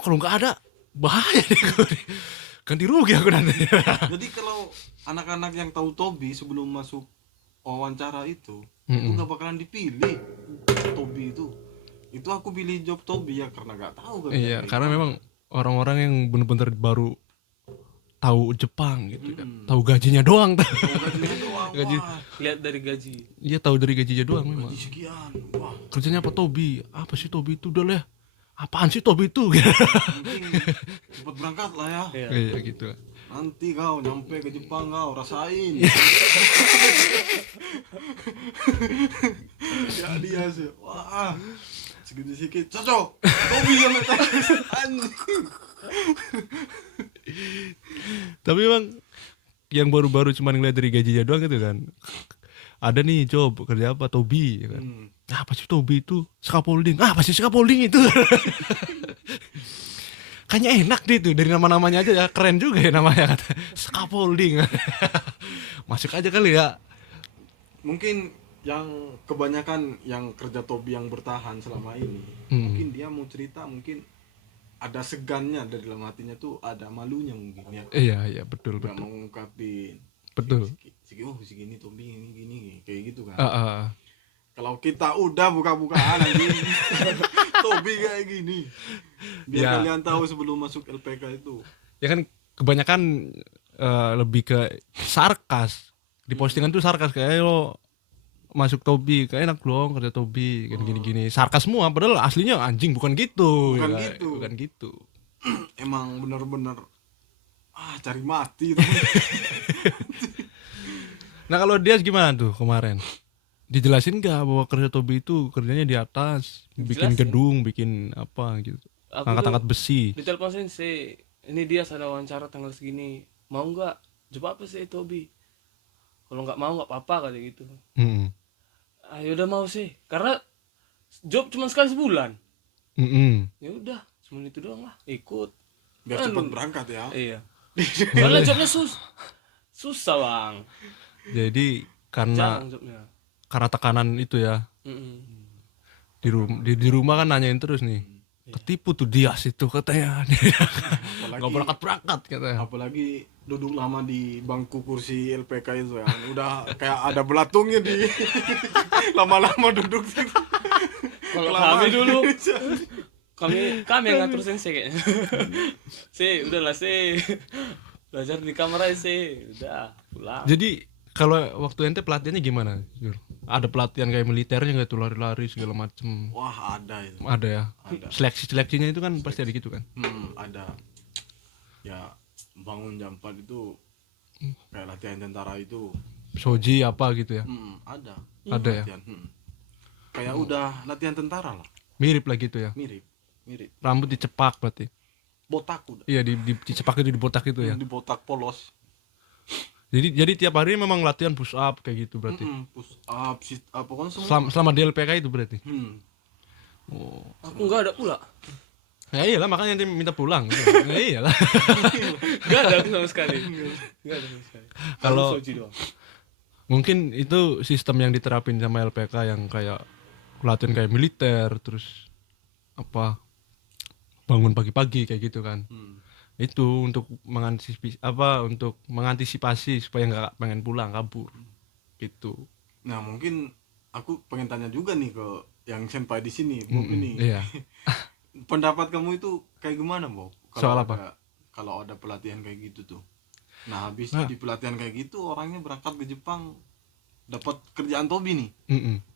Kalau nggak ada bahaya nih. Ganti rugi aku nanti. Jadi kalau anak-anak yang tahu Tobi sebelum masuk wawancara itu nggak bakalan dipilih Tobi itu. Itu aku pilih job Tobi ya karena nggak tahu kan. Iya, karena memang orang-orang yang bener-bener baru tahu Jepang gitu kan, tahu gajinya doang. Gajinya doang. Gaji. Wah, Lihat dari gaji. Iya tahu dari gajinya doang memang. gaji sekian. Wah, Kerjanya apa Tobi? Apa sih Tobi itu udah lah? Apaan sih Tobi itu? penting cepat berangkat lah ya. Iya. Iya gitu. Nanti kau nyampe ke Jepang kau rasain. Ya dia sih. Wah. Sedikit cocok. Tobi yang anjing. Tapi emang yang baru-baru cuma ngeliat dari gajinya doang gitu kan. Ada nih job kerja apa Tobi ya kan. Apa sih Tobi itu? Scaffolding. Apa sih scaffolding itu? Kayaknya enak deh tuh dari nama-namanya aja ya, keren juga ya namanya kata. Scaffolding. Masuk aja kali ya. Mungkin yang kebanyakan yang kerja Tobi yang bertahan selama ini, mungkin dia mau cerita, mungkin ada segannya dari dalam hatinya tuh, ada malunya mungkin ya. Iya betul. Nggak mau ngungkapin. Betul. Segini Tobi gini kayak gitu kan. Kalau kita udah buka-bukaan anjing. Tobi kayak gini. Biar kalian tahu sebelum masuk LPK itu. Ya kan kebanyakan lebih ke sarkas. Di postingan tuh sarkas kayak lo masuk Tobi, kayak enak dong kerja Tobi gini. Sarkas semua padahal aslinya anjing bukan gitu. Bukan gitu. Emang bener-bener cari mati. Nah kalau dia gimana tuh kemarin? Dijelasin gak bahwa kerja Tobi itu kerjanya di atas, bikin gedung, bikin apa gitu, angkat-angkat besi. Di telepon sensei, ini dia ada wawancara tanggal segini, mau nggak? Coba apa sih Tobi? Kalau nggak mau nggak apa-apa kali gitu. Ayo udah mau sih, karena job cuma sekali sebulan. Ya udah, cuma itu doang lah, ikut. Biar cepat berangkat ya. Iya. Soalnya jobnya susah bang. Jadi karena tekanan itu ya. Di rumah kan nanyain terus nih. Ketipu tuh Dias itu katanya. Nggak berangkat katanya. Apalagi duduk lama di bangku kursi LPK itu ya. Udah kayak ada belatungnya di lama-lama duduk. Kalau kami dulu kami yang ngatur sensei kayaknya. Udahlah Belajar di kamar aja sih, udah pulang. Jadi kalau waktu ente pelatihannya gimana, Jur? Ada pelatihan kayak militernya nggak tuh, lari-lari segala macem? Wah, ada itu. Ada ya. Ada. Seleksinya itu kan pasti ada gitu kan. Ada. Ya, bangun jam 4 itu kayak latihan tentara itu. Soji apa gitu ya. Ada. Ada ya. Latihan. Kayak udah latihan tentara lah. Mirip lah gitu ya. Mirip. Rambut dicepak berarti. Botak udah. Iya, dicepak itu, dibotak itu ya. Di botak polos. Jadi tiap hari memang latihan push up kayak gitu berarti. Push up, sit up, pokoknya semua. Selama di LPK itu berarti. Aku nggak ada pula. Ya iyalah, makanya ente minta pulang. Ya iyalah. Nggak ada aku sama sekali. Nggak ada sama sekali. Kalau Soji doang. mungkin itu sistem yang diterapin sama LPK yang kayak latihan kayak militer, terus apa, bangun pagi-pagi kayak gitu kan. Itu untuk mengantisipasi supaya nggak pengen pulang, kabur gitu. Nah, mungkin aku pengen tanya juga nih ke yang senpai di sini, Bob ini. Iya. Pendapat kamu itu kayak gimana, Bob? Soal apa? Kalau ada pelatihan kayak gitu tuh. Nah, habis di pelatihan kayak gitu orangnya berangkat ke Jepang dapat kerjaan Tobi nih.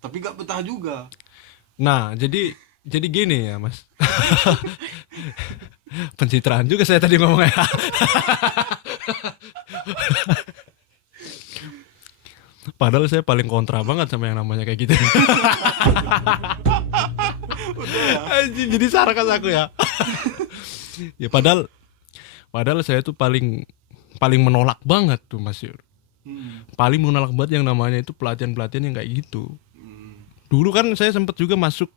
Tapi gak betah juga. Nah, jadi gini ya, Mas. Pencitraan juga saya tadi ngomongnya. Padahal saya paling kontra banget sama yang namanya kayak gitu. Anjing, jadi sarkas aku ya. Ya padahal saya tuh paling menolak banget tuh, Mas Yur. Paling menolak banget yang namanya itu pelatihan yang kayak gitu. Dulu kan saya sempat juga masuk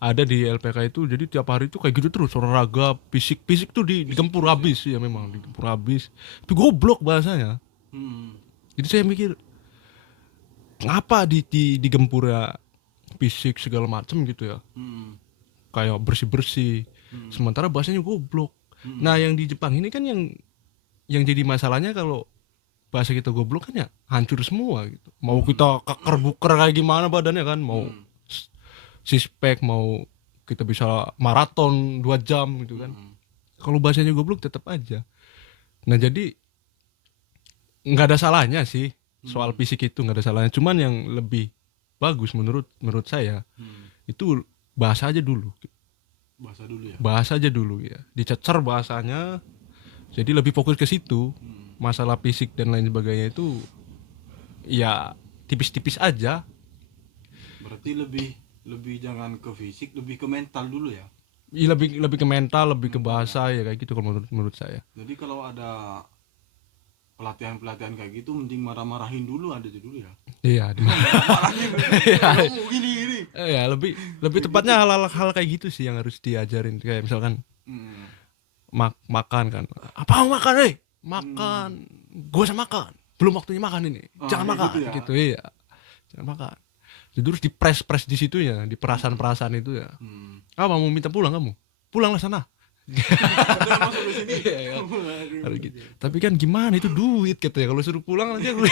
ada di LPK itu, jadi tiap hari itu kayak gitu terus, olahraga, fisik tuh digempur habis ya, memang digempur habis. Tapi goblok bahasanya. Jadi saya mikir, ngapa digempur ya fisik segala macem gitu ya, kayak bersih sementara bahasanya goblok. Nah, yang di Jepang ini kan yang jadi masalahnya, kalau bahasa kita goblok kan ya hancur semua gitu. Mau kita keker-buker kayak gimana badannya kan, mau sispek, mau kita bisa maraton 2 jam gitu kan. Kalau bahasanya goblok tetap aja. Nah, jadi nggak ada salahnya sih soal fisik itu, nggak ada salahnya. Cuman yang lebih bagus menurut saya itu bahasa aja dulu. Bahasa aja dulu ya. Dicecer bahasanya. Jadi lebih fokus ke situ. Masalah fisik dan lain sebagainya itu ya tipis-tipis aja. Berarti lebih jangan ke fisik, lebih ke mental dulu ya. Iya, lebih ke mental, lebih ke bahasa ya, kayak gitu kalau menurut saya. Jadi kalau ada pelatihan kayak gitu mending marah-marahin dulu aja dulu ya. Iya, Marahin gini. ya lebih tepatnya hal-hal kayak gitu sih yang harus diajarin, kayak misalkan makan kan. Apa mau makan, makan. Gua usah makan. Belum waktunya makan ini. Jangan makan gitu ya. Jangan makan. Jadi terus dipres di situ ya, di perasaan itu ya. Apa mau minta pulang kamu? Pulanglah sana. Masuk ke sini. Gitu. Tapi kan gimana, itu duit katanya, kalau suruh pulang aja gue.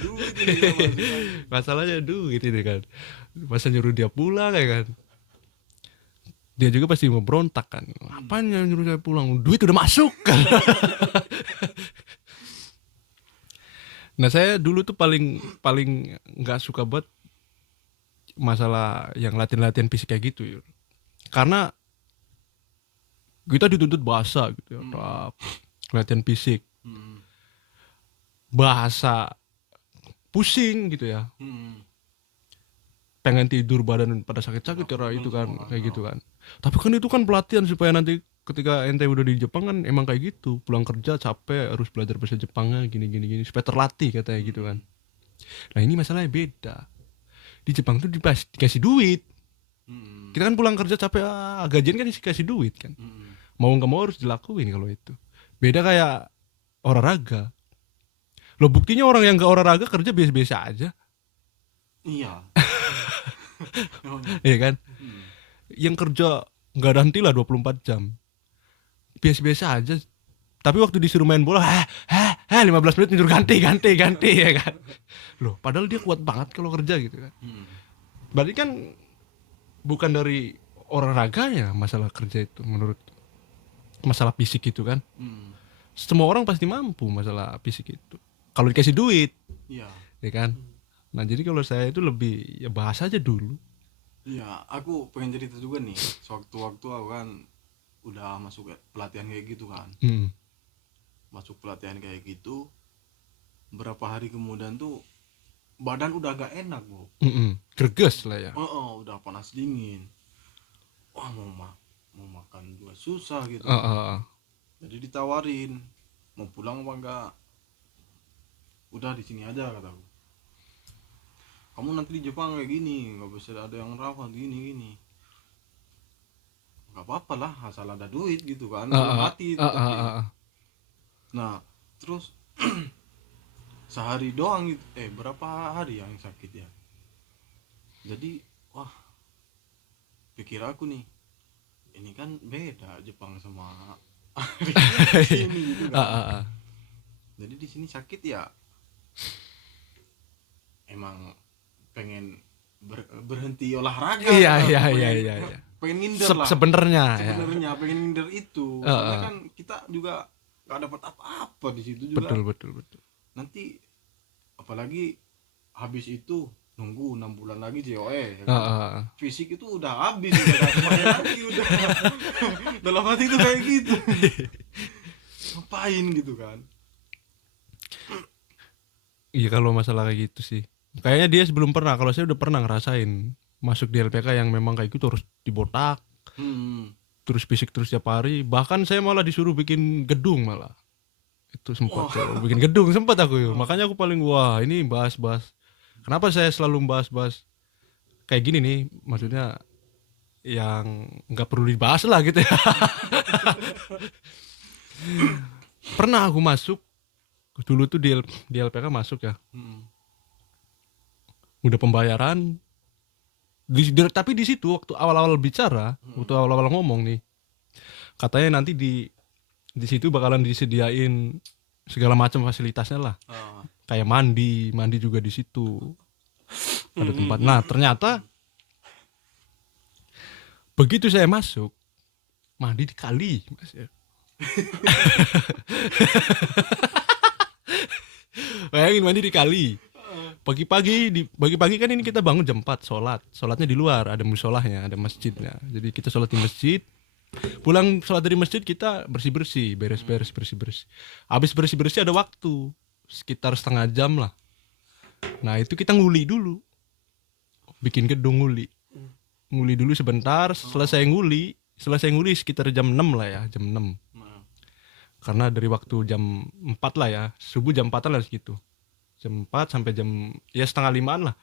Duit ini Masalahnya duit ini kan. Masa nyuruh dia pulang ya kan. Dia juga pasti mau berontak kan. Apaan yang nyuruh saya pulang? Duit udah masuk kan. Nah, saya dulu tuh paling nggak suka buat masalah yang latihan fisik kayak gitu ya. Karena kita dituntut bahasa gitu ya, latihan fisik, bahasa pusing gitu ya, pengen tidur badan pada sakit-sakit ya itu kan, kayak gitu kan. Tapi kan itu kan pelatihan supaya nanti ketika ente udah di Jepang kan emang kayak gitu, pulang kerja capek harus belajar bahasa Jepangnya gini supaya terlatih katanya gitu kan. Nah, ini masalahnya beda. Di Jepang tuh dikasih duit. Kita kan pulang kerja capek, gajian kan dikasih duit kan. Mau nggak mau harus dilakuin kalau itu. Beda kayak olahraga. Loh, buktinya orang yang nggak olahraga kerja biasa-biasa aja. Iya. Iya kan? Yang kerja nggak ada henti lah 24 jam. Biasa-biasa aja. Tapi waktu disuruh main bola, 15 menit tidur ganti ya kan. Loh, padahal dia kuat banget kalau kerja gitu kan. Berarti kan bukan dari olahraga ya masalah kerja itu menurut masalah fisik itu kan. Semua orang pasti mampu masalah fisik itu. Kalau dikasih duit, Iya. ya kan. Nah jadi kalau saya itu lebih ya bahas aja dulu. Iya, aku pengen cerita juga nih. Sewaktu-waktu aku kan udah masuk pelatihan kayak gitu kan. Masuk pelatihan kayak gitu, berapa hari kemudian tuh badan udah agak enak, Bu. Greges lah ya. Udah panas dingin. Wah, mau makan juga susah gitu. Jadi ditawarin, mau pulang apa enggak? Udah di sini aja kataku. Kamu nanti di Jepang kayak gini, nggak bisa ada yang rawat gini. Nggak apa-apa lah, asal ada duit gitu kan. Dalam hati itu. Nah, terus sehari doang gitu. Berapa hari yang sakit ya? Jadi, wah, pikir aku nih, ini kan beda Jepang sama di sini gitu kan. Jadi di sini sakit ya, emang pengen berhenti olahraga. Iya. Pengen nginder lah. Sebenarnya pengen nginder itu. Soalnya kan kita juga nggak dapat apa-apa di situ juga. Betul. Nanti apalagi habis itu nunggu 6 bulan lagi COE ya kan? Fisik itu udah habis, udah gak kemarin lagi udah. Dalam hati itu kayak gitu. Ngapain gitu kan? Iya kalau masalah kayak gitu sih. Kayaknya dia sebelum pernah, kalau saya udah pernah ngerasain masuk di LPK yang memang kayak gitu harus dibotak. Terus fisik terus tiap hari, bahkan saya malah disuruh bikin gedung malah. Itu sempat bikin gedung sempat aku ya. Makanya aku paling ini bahas-bahas. Kenapa saya selalu bahas-bahas kayak gini nih? Maksudnya yang nggak perlu dibahas lah gitu ya. Pernah aku masuk dulu tuh di LPK masuk ya. Udah pembayaran. Tapi di situ waktu awal-awal bicara, waktu awal-awal ngomong nih, katanya nanti di situ bakalan disediain segala macam fasilitasnya lah. Kayak mandi juga di situ. Ada tempat. Nah, ternyata begitu saya masuk, mandi di kali, Mas ya. Bayangin mandi di kali. Pagi-pagi kan ini kita bangun jam 4 sholatnya di luar, ada musolahnya, ada masjidnya. Jadi kita sholat di masjid, pulang sholat dari masjid kita bersih-bersih, beres-beres, bersih-bersih. Habis bersih-bersih ada waktu sekitar setengah jam lah. Nah itu kita nguli dulu, bikin gedung nguli dulu sebentar. Selesai nguli sekitar jam 6 lah ya, jam 6. Karena dari waktu jam 4 lah ya, subuh jam 4 lah segitu. Jam 4 sampai jam ya setengah 5 lah.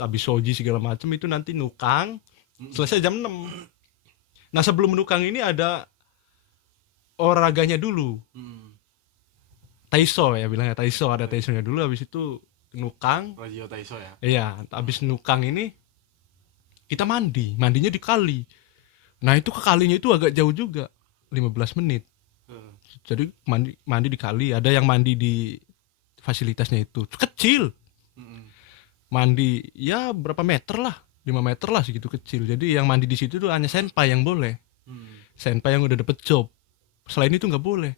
Habis soji segala macam itu nanti nukang. Selesai jam 6. Nah sebelum nukang ini ada olahraganya dulu. Taiso ya bilangnya, Taiso, ada Taisonya dulu. Habis itu nukang. Rajio Taiso ya. Iya, habis nukang ini kita mandinya di kali. Nah itu ke kalinya itu agak jauh juga, 15 menit. Jadi mandi di kali. Ada yang mandi di fasilitasnya itu kecil, mandi ya berapa meter lah, 5 meter lah segitu kecil. Jadi yang mandi di situ tuh hanya senpai yang boleh, senpai yang udah dapet job. Selain itu nggak boleh.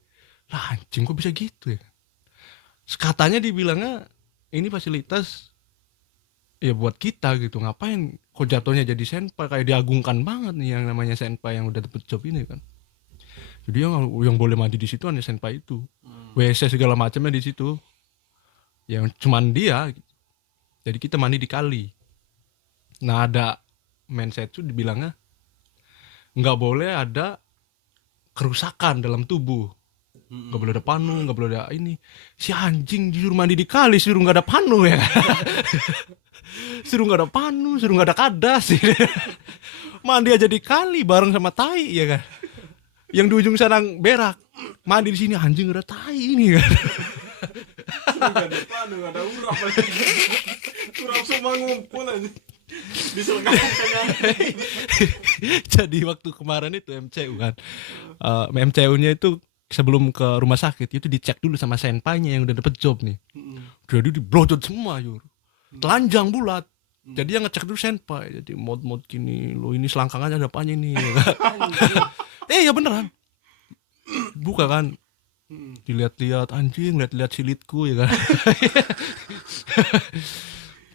Lah anjing kok bisa gitu ya? Katanya dibilangnya ini fasilitas ya buat kita gitu. Ngapain kok jatuhnya jadi senpai, kayak diagungkan banget nih yang namanya senpai yang udah dapet job ini kan. Jadi yang boleh mandi di situ hanya senpai itu. WC segala macamnya di situ. Yang cuman dia. Jadi kita mandi di kali. Nah ada mindset tuh dibilangnya nggak boleh ada kerusakan dalam tubuh. Nggak boleh ada panu, nggak boleh ada ini. Si anjing disuruh mandi di kali, suruh nggak ada panu ya. Suruh nggak ada panu, suruh nggak ada kadas. Mandi aja di kali bareng sama tai ya kan. Yang di ujung sana berak, mandi di sini anjing ada tai ini kan. Nggak ada panu, nggak ada urap lagi. Urap semua ngumpul aja. Jadi waktu kemarin itu MCU kan, MCU-nya itu sebelum ke rumah sakit itu dicek dulu sama senpainya yang udah dapet job nih. Jadi diblojot semua Yur, telanjang bulat. Jadi yang ngecek dulu senpai. Jadi mod gini, lo ini selangkangannya ada apanya nih. Ya beneran. Buka kan, dilihat-lihat anjing, lihat-lihat silitku ya kan.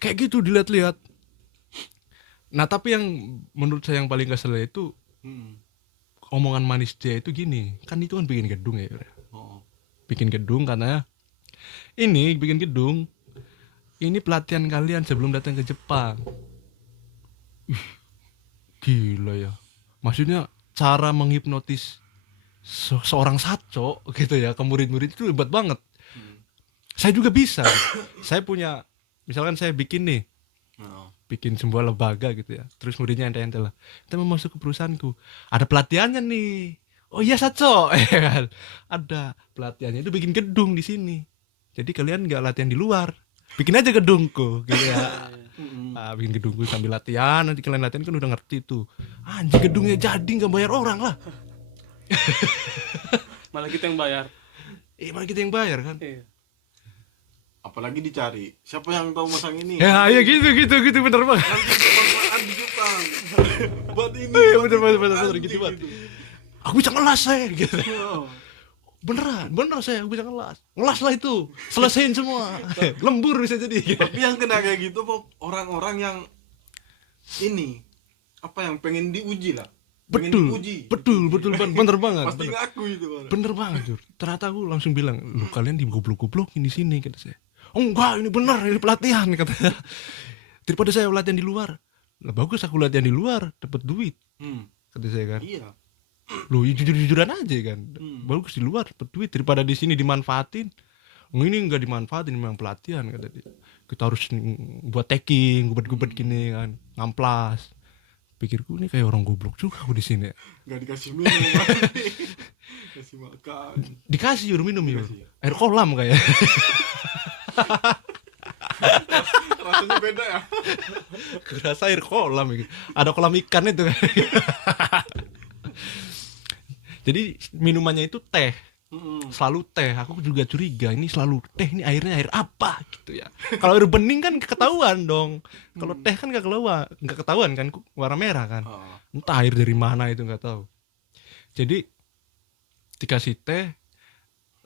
Kayak gitu dilihat-lihat. Nah tapi yang menurut saya yang paling kesel itu omongan manis dia itu gini, kan itu kan bikin gedung ya. Bikin gedung karena ini bikin gedung. Ini pelatihan kalian sebelum datang ke Jepang. Gila ya. Maksudnya cara menghipnotis seorang saco gitu ya ke murid-murid itu hebat banget. Saya juga bisa. Saya punya, misalkan saya bikin nih, bikin sebuah lembaga gitu ya. Terus muridnya ente lah, kita mau masuk ke perusahaanku. Ada pelatihannya nih. Oh iya saco, ya kan? Ada pelatihannya itu bikin gedung di sini. Jadi kalian nggak latihan di luar, bikin aja gedungku, gitu ya. Bikin gedungku sambil latihan. Nanti kalian latihan kan udah ngerti tuh. Anjing gedungnya jadi nggak bayar orang lah. Malah kita yang bayar. Malah kita yang bayar kan. Iya. Apalagi dicari siapa yang tahu masang ini. Ya gitu bener banget. Nanti bermanfaat di Jepang. Buat ini. Iya buat bener itu, gitu banget. gitu. Aku bisa ngelas saya gitu. Oh. Bener saya bisa ngelas lah itu, selesaiin semua. Lembur bisa jadi. Tapi yang kena kayak gitu Pop, orang-orang yang ini apa yang pengen diuji lah. Pengen diuji. Betul bener banget. Pasti ngaku itu orang. Bener banget Jur. Ternyata aku langsung bilang, lu kalian digoblok-goblokin di sini kata saya. Oh enggak, ini bener, ini pelatihan katanya. Daripada saya latihan di luar, lah bagus aku latihan di luar dapat duit, kata saya kan. Iya. Lu jujur-jujuran aja kan. Bagus di luar dapat duit daripada di sini dimanfaatin. Ini enggak dimanfaatin, memang pelatihan kata dia. Kita harus buat tagging, gubet-gubet gini kan, ngamplas. Pikirku ini kayak orang goblok juga aku di sini. Enggak dikasih minum. Kasih makan. Dikasih Yur minum Yur. Air kolam kayak. Rasanya beda ya. Kerasa air kolam gitu. Ada kolam ikan itu kan. Jadi minumannya itu teh. Selalu teh. Aku juga curiga ini selalu teh, ini airnya air apa gitu ya. Kalau air bening kan ketahuan dong. Kalau teh kan enggak ketahuan kan, warna merah kan. Entah air dari mana itu enggak tahu. Jadi dikasih teh.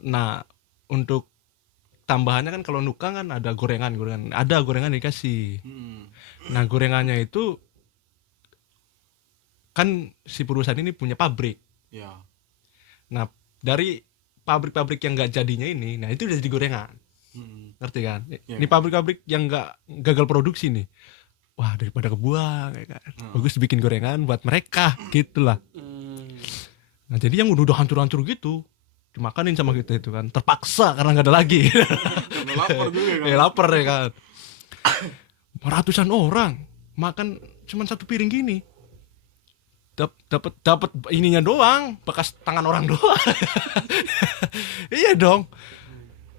Nah, untuk tambahannya kan kalau nukang kan ada gorengan. Ada gorengan dikasih. Nah, gorengannya itu kan si perusahaan ini punya pabrik. Ya. Nah, dari pabrik-pabrik yang nggak jadinya ini, nah itu udah jadi gorengan. Ngerti kan? Ini pabrik-pabrik yang nggak gagal produksi nih. Wah, daripada kebuang ya kan. Bagus bikin gorengan buat mereka gitulah. Nah, jadi yang udah hancur-hancur gitu dimakanin sama kita itu kan, terpaksa karena nggak ada lagi. Karena lapar juga kan. Lapar ya kan. Ratusan orang makan cuma satu piring gini. Dapat ininya doang, bekas tangan orang doang. Iya dong.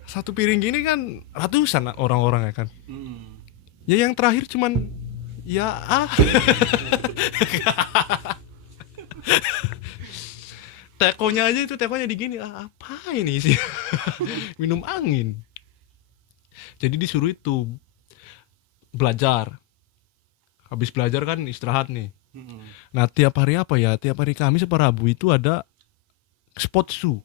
Satu piring gini kan ratusan orang-orang ya kan. Ya yang terakhir cuman tekonya aja itu digini, apa ini sih? Minum angin. Jadi disuruh itu belajar. Habis belajar kan istirahat nih. Nah tiap hari tiap hari Kamis apa Rabu itu ada spotsu.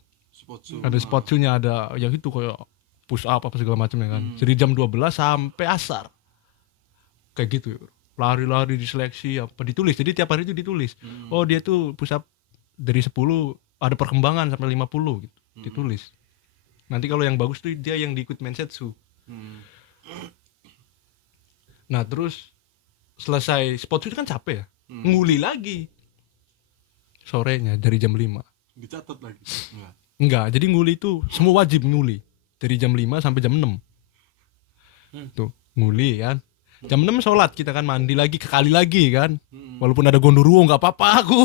Ada spotsunya, ada yang itu kayak push up apa segala macam ya kan. Jadi jam 12 sampai asar. Kayak gitu. Lari-lari diseleksi apa ditulis. Jadi tiap hari itu ditulis. Oh dia tuh push up dari 10 ada perkembangan sampai 50 gitu. Ditulis. Nanti kalau yang bagus tuh dia yang diikut mensetsu. Nah terus selesai spotsu itu kan capek ya. Nguli lagi sorenya dari jam 5. Dicatat lagi. Enggak, jadi nguli itu semua wajib nguli dari jam 5 sampai jam 6. Tuh, nguli kan. Jam 6 sholat, kita kan mandi lagi, ke kali lagi kan. Walaupun ada gondoruo enggak apa-apa aku.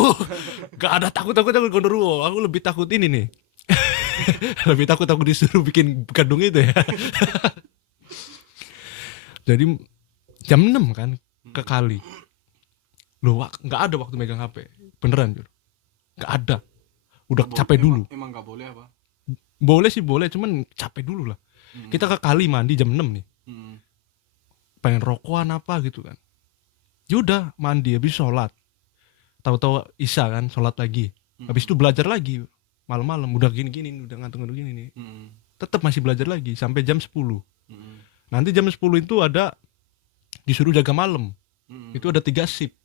Enggak ada takut gondoruo. Aku lebih takut ini nih. Lebih takut aku disuruh bikin gedung itu ya. Jadi jam 6 kan ke kali. Loh, enggak ada waktu megang HP. Beneran, Jur. Enggak ada. Udah capek dulu. Emang enggak boleh apa? Boleh sih boleh, cuman capek dulu lah. Kita ke kali mandi jam 6 nih. Pengen rokokan apa gitu kan. Ya udah mandi habis sholat, tahu-tahu isya kan, sholat lagi, habis itu belajar lagi malam-malam, udah gini-gini, udah ngantuk-ngantuk gini nih, tetap masih belajar lagi sampai jam 10. Nanti jam 10 itu ada disuruh jaga malam, itu ada 3 shift,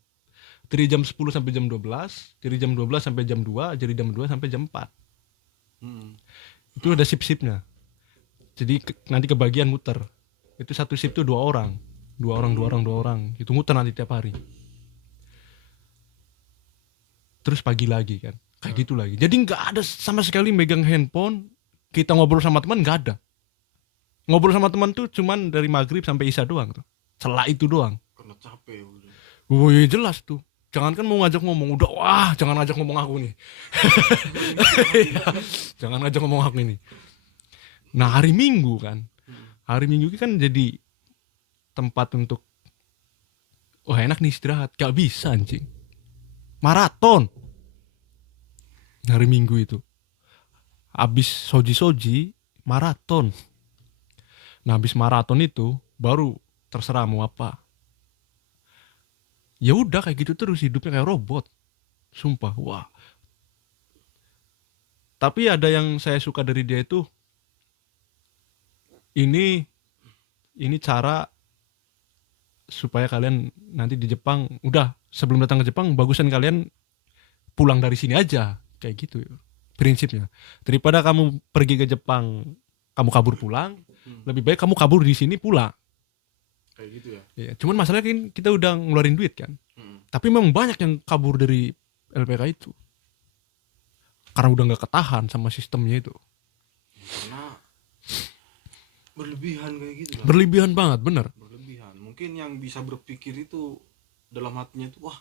dari jam 10 sampai jam 12, dari jam 12 sampai jam 2, dari jam 2 sampai jam 4. Itu ada shift-shiftnya, jadi nanti kebagian muter, itu satu shift itu 2 orang, itu muter nanti tiap hari. Terus pagi lagi kan, kayak gitu lagi. Jadi nggak ada sama sekali megang handphone, kita ngobrol sama teman nggak ada. Ngobrol sama teman tuh cuman dari maghrib sampai isya doang tuh, setelah itu doang. Karena capek udah. Iya jelas tuh. Jangan kan mau ngajak ngomong, udah wah jangan ngajak ngomong aku nih. Iya, jangan ngajak ngomong aku ini. Nah hari Minggu kan, hari Minggu kan jadi tempat untuk, wah enak nih istirahat, gak bisa anjing. Maraton hari Minggu itu, habis soji maraton. Nah habis maraton itu baru terserah mau apa. Ya udah kayak gitu terus, hidupnya kayak robot, sumpah. Wah, tapi ada yang saya suka dari dia itu, ini cara supaya kalian nanti di Jepang, udah sebelum datang ke Jepang bagusan kalian pulang dari sini aja, kayak gitu prinsipnya. Daripada kamu pergi ke Jepang kamu kabur pulang, lebih baik kamu kabur di sini pula. Kayak gitu ya. Ya, cuman masalahnya kan kita udah ngeluarin duit kan. Tapi memang banyak yang kabur dari LPK itu karena udah nggak ketahan sama sistemnya itu. Karena berlebihan kayak gitu lah. Berlebihan banget, bener. Berlebihan. Mungkin yang bisa berpikir itu dalam hatinya tuh, wah,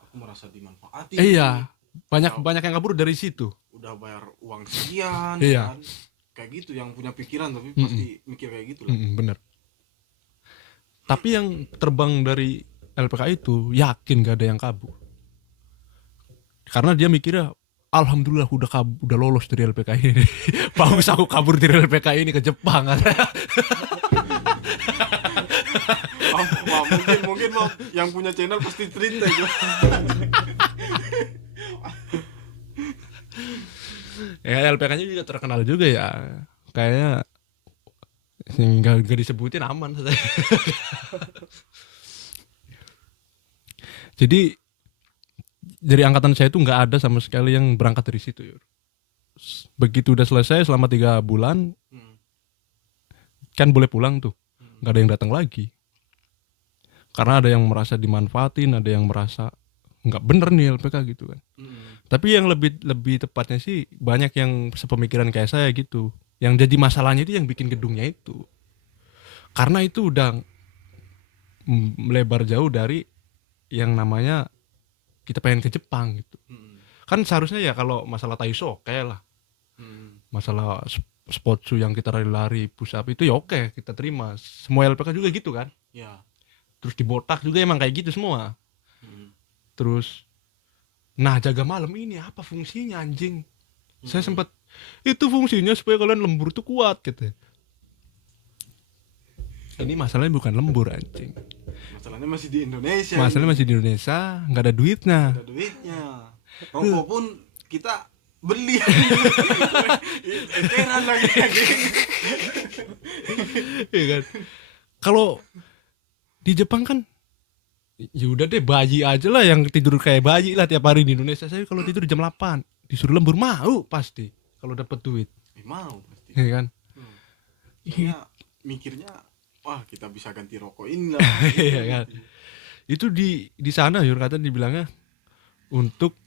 aku merasa dimanfaati. Iya, banyak yang kabur dari situ. Udah bayar uang sekian, Iya. kan? Kayak gitu yang punya pikiran, tapi pasti mikir kayak gitu lah. Bener. Tapi yang terbang dari LPK itu yakin gak ada yang kabur. Karena dia mikirnya, alhamdulillah udah lolos dari LPK ini. Bagus aku kabur dari LPK ini ke Jepang. Wah, mungkin yang punya channel pasti cerita itu. Ya LPK-nya juga terkenal juga ya. Kayaknya nggak disebutin aman. Jadi dari angkatan saya itu nggak ada sama sekali yang berangkat dari situ. Begitu udah selesai selama 3 bulan, kan boleh pulang tuh, nggak ada yang datang lagi. Karena ada yang merasa dimanfaatin, ada yang merasa nggak bener nih LPK gitu kan. Tapi yang lebih tepatnya sih banyak yang sepemikiran kayak saya gitu. Yang jadi masalahnya itu yang bikin gedungnya itu. Karena itu udah melebar jauh dari yang namanya kita pengen ke Jepang gitu. Kan seharusnya ya kalau masalah Taiso oke lah. Masalah sportsu yang kita lari-lari push up itu ya oke, kita terima. Semua LPK juga gitu kan. Ya. Terus di botak juga emang kayak gitu semua. Terus nah jaga malam ini apa fungsinya anjing? Saya sempat, itu fungsinya supaya kalian lembur tuh kuat gitu. Ini masalahnya bukan lembur anjing. Masalahnya masih di Indonesia. Masalahnya masih di Indonesia, nggak ada duitnya. Ada duitnya. Rokok pun kita beli. Eceran lagi. Iya kan. Kalau di Jepang kan, ya udah deh bayi aja lah yang tidur kayak bayi lah tiap hari. Di Indonesia saya kalau tidur jam 8 disuruh lembur mau pasti kalau dapat duit. Mau pasti. Iya kan. Soalnya mikirnya, wah kita bisa ganti rokok ini lah. Iya kan. Itu di sana Yur kata dibilangnya untuk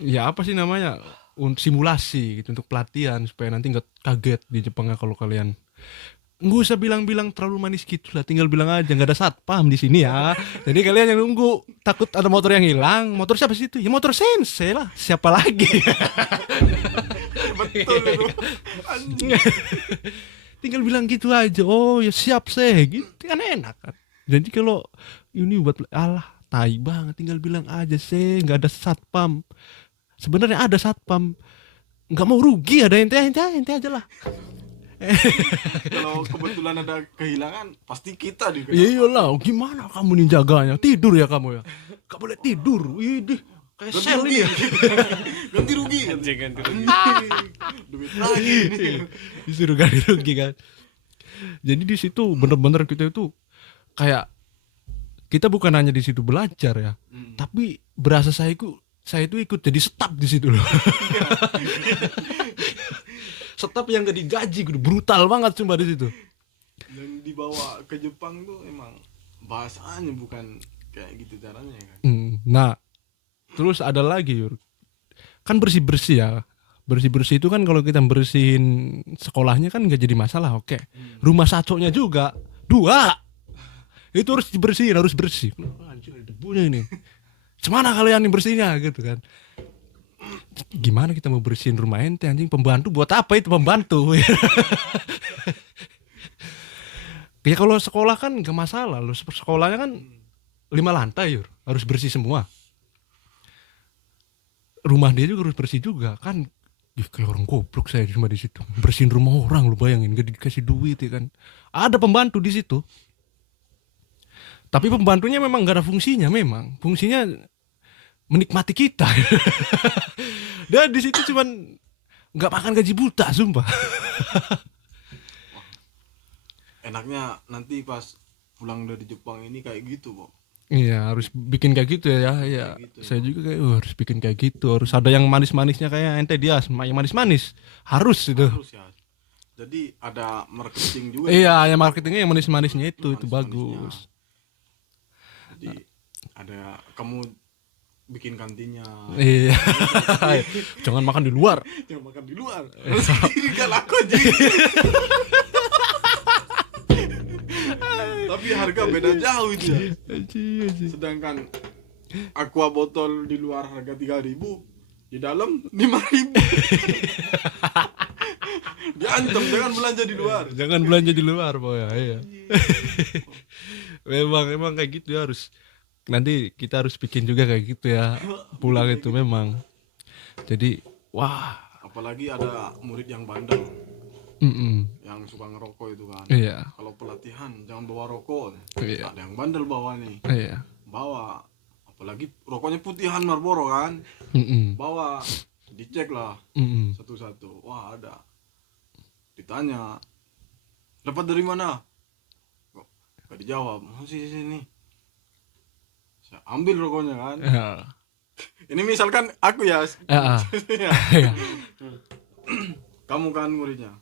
ya apa sih namanya, untuk simulasi gitu, untuk pelatihan supaya nanti nggak kaget di Jepangnya kalau kalian. Nggak usah bilang-bilang terlalu manis gitu lah, tinggal bilang aja nggak ada satpam di sini ya. Jadi kalian yang nunggu takut ada motor yang hilang, motor siapa sih itu? Ya motor sensei lah, siapa lagi? Betul itu. Tinggal bilang gitu aja, oh ya siap sih, gitu kan enak kan. Jadi kalau ini buat alah tai banget, tinggal bilang aja sih nggak ada satpam. Sebenarnya ada satpam, nggak mau rugi ada ente aja lah. Kalau kebetulan ada kehilangan pasti kita di Iya iyalah, gimana kamu nih jaganya? Tidur ya kamu ya? Gak boleh tidur. Idih, kayak ganti sel rugi ini ya. ganti rugi Ganti rugi. duit lagi ini. Disuruh ganti rugi kan. Jadi di situ bener-bener kita itu kayak kita bukan hanya di situ belajar ya, tapi berasa saya itu ikut jadi staf di situ loh. Staf yang gak digaji, gitu. Brutal banget cuma di situ. Dan dibawa ke Jepang tuh emang bahasanya bukan kayak gitu caranya kan. Nah, terus ada lagi Yur. Kan bersih-bersih ya. Bersih-bersih itu kan kalau kita bersihin sekolahnya kan gak jadi masalah, oke. Rumah sacoknya juga 2. Itu harus dibersihin, harus bersih. Anjir, ada debunya ini. Gimana kalian nih bersihnya gitu kan. Gimana kita mau bersihin rumah ente anjing, pembantu buat apa itu pembantu? Ya kalau sekolah kan gak masalah, lo sekolahnya kan 5 lantai Yur, harus bersih semua. Rumah dia juga harus bersih juga kan. Kayak orang goblok saya cuma di situ bersihin rumah orang, lu bayangin gak dikasih duit ya kan. Ada pembantu di situ. Tapi pembantunya memang gak ada fungsinya, memang fungsinya menikmati kita. Dan di situ cuman nggak makan gaji buta, sumpah. Enaknya nanti pas pulang dari Jepang ini kayak gitu kok. Iya, harus bikin kayak gitu ya. Iya, gitu. saya juga kayak harus bikin kayak gitu. Harus ada yang manis-manisnya kayak ente dia, yang manis-manis. Harus itu. Harus ya. Jadi ada marketing juga. Iya, yang marketingnya yang manis-manisnya itu Manis-manisnya. bagus. Jadi ada kamu bikin kantinnya. Iya. Jangan makan di luar. Jangan makan di luar. Ini gak laku aja. Tapi harga beda jauh itu ya. Sedangkan aqua botol di luar harga 3.000, di dalam 5.000. Diancam jangan belanja di luar. Jangan belanja di luar, pokoknya. Iya. memang kayak gitu ya, harus. Nanti kita harus bikin juga kayak gitu ya. Pulang itu memang. Jadi, wah. Apalagi ada murid yang bandel. Yang suka ngerokok itu kan. Iya. Kalau pelatihan jangan bawa rokok. Iya. Ada yang bandel bawa nih. Iya. Bawa. Apalagi rokoknya putihan Marlboro kan. Bawa. Dicek lah. Satu-satu. Wah ada. Ditanya. Dapat dari mana? Kok gak dijawab. Masih di sini. Saya ambil rokoknya kan. Iya. Ini misalkan aku ya. Iya. Ya. Kamu kan muridnya.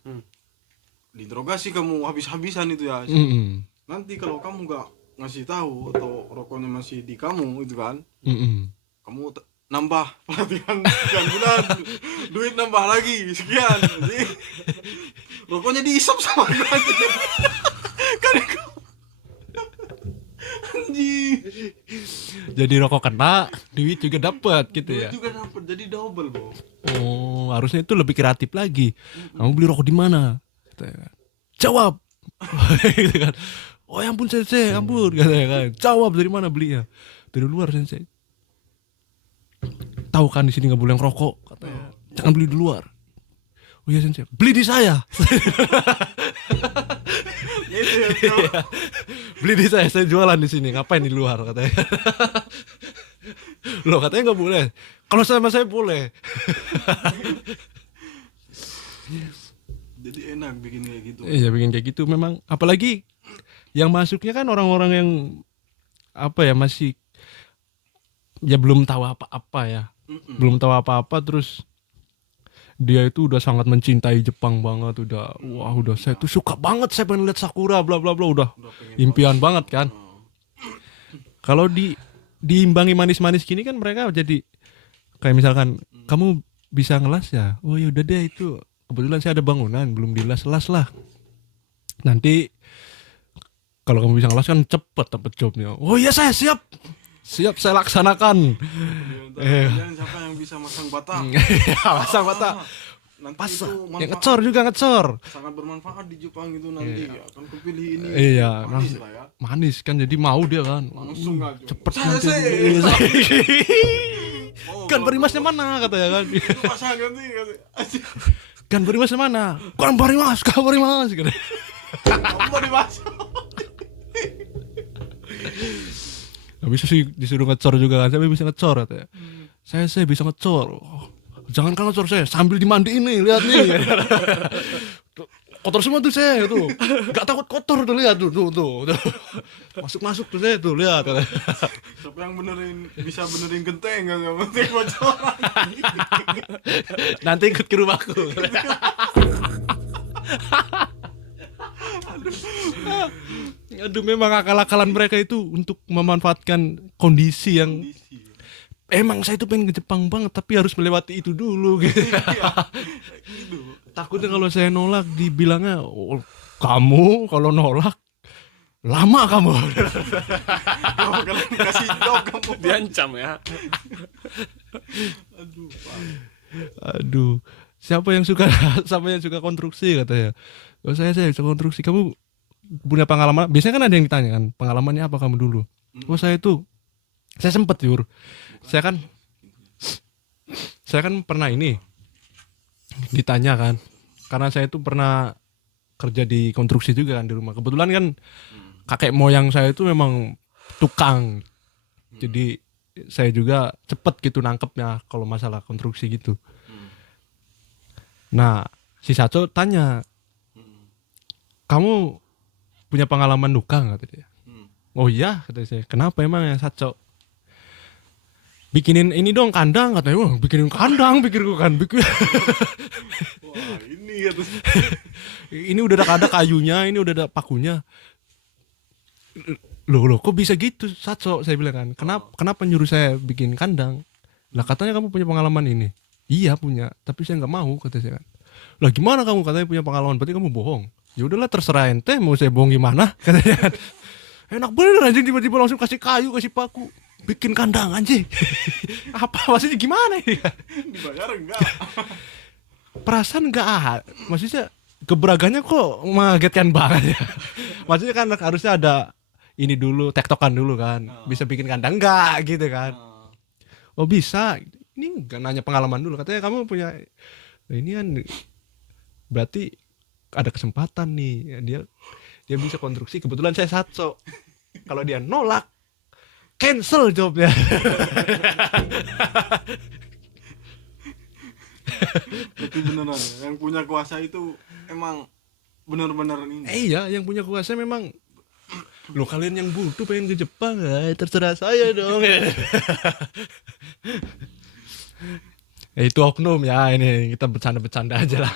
Diinterogasi kamu habis-habisan itu ya. Nanti kalau kamu gak ngasih tahu atau rokoknya masih di kamu itu kan. Kamu nambah pelatihan sekian bulan. Duit nambah lagi sekian. Jadi rokoknya diisap sama aku aja. Kan anjing. Jadi rokok kena, duit juga dapat gitu Duit ya. juga dapat jadi double, Bro. Oh, harusnya itu lebih kreatif lagi. Kamu beli rokok di mana? Katanya kan. Jawab. Gitu kan. Oh ya ampun sensei, ampun katanya kan. Jawab dari mana belinya? Dari luar sensei. Tahu kan di sini nggak boleh ngerokok katanya. Jangan beli di luar. Oh iya sensei, beli di saya. Gitu ya, Bro. Beli di saya jualan di sini. Ngapain di luar katanya. Loh katanya nggak boleh. Kalau sama saya boleh. Jadi enak bikin kayak gitu. Iya bikin kayak gitu memang. Apalagi yang masuknya kan orang-orang yang apa ya, masih ya belum tahu apa-apa ya. Belum tahu apa-apa, terus dia itu udah sangat mencintai Jepang banget, udah saya tuh suka banget, saya pengen lihat sakura bla bla bla, udah impian banget kan. Kalau diimbangi manis-manis gini kan mereka jadi kayak misalkan kamu bisa ngelas ya, oh ya udah deh, itu kebetulan saya ada bangunan belum dilas-las lah, nanti kalau kamu bisa ngelas kan cepet dapet jobnya. Oh iya saya siap saya laksanakan. Kalian siapa yang bisa masang bata? Masang bata. Nanti Pasang. itu Ya ngecor juga ngecor. sangat bermanfaat di Jepang itu nanti. Akan kepilih ini. Iya, manis lah ya. manis kan, jadi mau dia kan. Langsung aja. Cepet Saya nanti. Oh, Kan perimasnya mana katanya kan. itu pasangan nih. Ganbari Mas mana? Ganbari Mas gitu. Kamu mau dimasuk. Gak bisa sih disuruh ngecor juga kan. Saya bisa ngecor katanya. Saya bisa ngecor. Oh, jangan kan ngecor saya sambil dimandiin nih, lihat nih. Kotor semua tuh saya tuh. Gak takut kotor tuh, lihat tuh. Masuk tuh saya tuh, lihat. Siapa yang bisa benerin genteng kan, yang penting bocoran. Nanti ikut ke rumahku. Aduh, memang akal-akalan mereka itu untuk memanfaatkan kondisi yang Kondisi. emang saya tuh pengen ke Jepang banget tapi harus melewati itu dulu gitu. Iya. Gitu. Takutnya kalau saya nolak dibilangnya, oh, kamu kalau nolak lama kamu. Gak bakalan dikasih job kamu. Diancam ya. Aduh, Pak. Aduh, siapa yang suka konstruksi katanya. Oh, saya bisa konstruksi. Kamu punya pengalaman? Biasanya kan ada yang ditanya kan, pengalamannya apa kamu dulu? Oh, saya sempet Yur. Saya kan pernah ini ditanya kan, karena saya tuh pernah kerja di konstruksi juga kan di rumah. Kebetulan kan kakek moyang saya itu memang tukang, jadi saya juga cepet gitu nangkepnya kalau masalah konstruksi gitu. Nah, si Saco tanya, kamu punya pengalaman duka nggak tadi? Oh iya, kata saya. Kenapa emang ya Saco? Bikinin ini dong kandang katanya. Wah, bikinin kandang pikirku kan. Wah, ini ya terus. Ini udah ada kayunya, ini udah ada pakunya. Loh, kok bisa gitu Saco? Saya bilang kan. Kenapa nyuruh saya bikin kandang? Lah katanya kamu punya pengalaman ini. Iya punya, tapi saya nggak mau kata saya kan. Lah gimana kamu katanya punya pengalaman? Berarti kamu bohong. Ya udahlah terserah ente mau saya bohong gimana katanya kan. Enak bener anjing tiba-tiba langsung kasih kayu, kasih paku. Bikin kandang anjing. Apa maksudnya gimana ini? Dibayar enggak? Perasaan enggak, maksudnya gebrakannya kok mengagetkan banget ya. Maksudnya kan harusnya ada ini dulu, tektokan dulu kan. Bisa bikin kandang enggak gitu kan. Oh bisa. Ini enggak nanya pengalaman dulu. Katanya kamu punya ini kan berarti ada kesempatan nih. Dia bisa konstruksi. Kebetulan saya Satso. Kalau dia nolak, cancel jobnya. Berarti beneran ya, yang punya kuasa itu emang bener-bener ini. Iya, yang punya kuasa memang. Loh kalian yang butuh pengen ke Jepang ya, terserah saya dong. Itu oknum ya, ini kita bercanda-bercanda aja lah.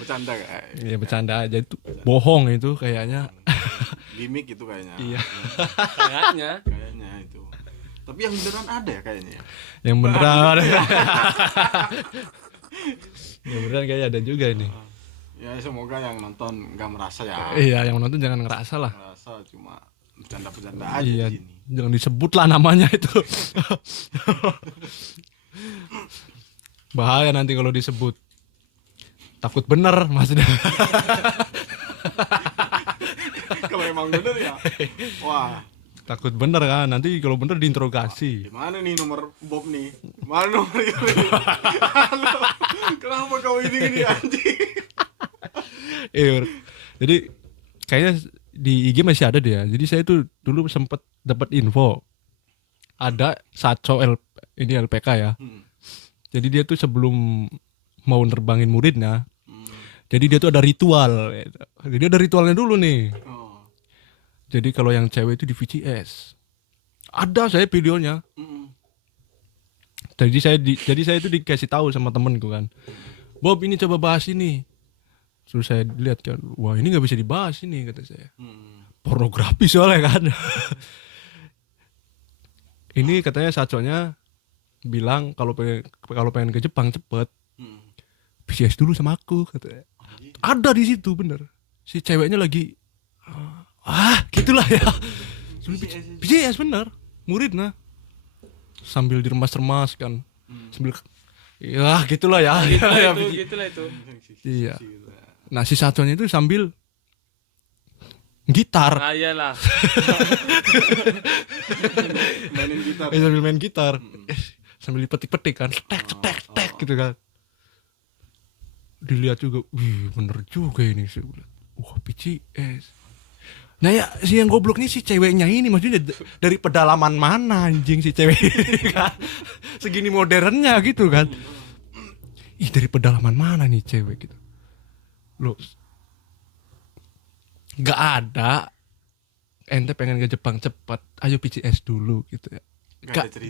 Bercanda kayak. Iya bercanda aja, itu bohong itu kayaknya. Gimik itu kayaknya. Iya. Kayaknya itu. Tapi yang beneran ada ya kayaknya ya. Yang beneran. Yang beneran kayaknya ada juga ini. Ya semoga yang nonton nggak merasa ya. Iya, yang nonton jangan ngerasa lah. Merasa cuma bercanda-bercanda aja Iya, di sini. jangan disebut lah namanya itu. Bahaya nanti kalau disebut. Takut bener maksudnya. Kalau emang bener ya. Wah, Takut bener kan, nanti kalau bener diinterogasi. gimana nih nomor Bob nih? Mana nomor itu? Halo, kenapa kau ini anjing? Jadi kayaknya di IG masih ada dia. Jadi saya tuh dulu sempet dapat info ada Saco ini LPK ya. Jadi dia tuh sebelum mau nerbangin muridnya, jadi dia tuh ada ritual. Jadi dia ada ritualnya dulu nih. Oh. Jadi kalau yang cewek itu di VCS. Ada saya videonya. Jadi saya itu dikasih tahu sama temenku kan. Bob ini coba bahas ini. Terus saya lihat kan, wah ini nggak bisa dibahas ini kata saya. Pornografi soalnya kan. Ini katanya Saconya bilang kalau pengen ke Jepang cepet, VCS dulu sama aku katanya. Ada di situ bener. Si ceweknya lagi, gitulah ya. VCS bener, murid nah. Sambil diremas-remas kan, sambil, ya gitulah ya. Gitulah itu. Iya. Nah si Saconya itu sambil gitar. Iyalah. Mainin gitar. Sambil main gitar. Sambil dipetik-petik kan. Tek gitu kan. dilihat juga, wih bener juga ini sih. Wah PCS. Nah ya si yang goblok nih si ceweknya ini, maksudnya dari pedalaman mana anjing si cewek ini kan, segini modernnya gitu kan. Ih dari pedalaman mana nih cewek gitu. Loh gak ada ente pengen ke Jepang cepet, ayo PCS dulu gitu ya.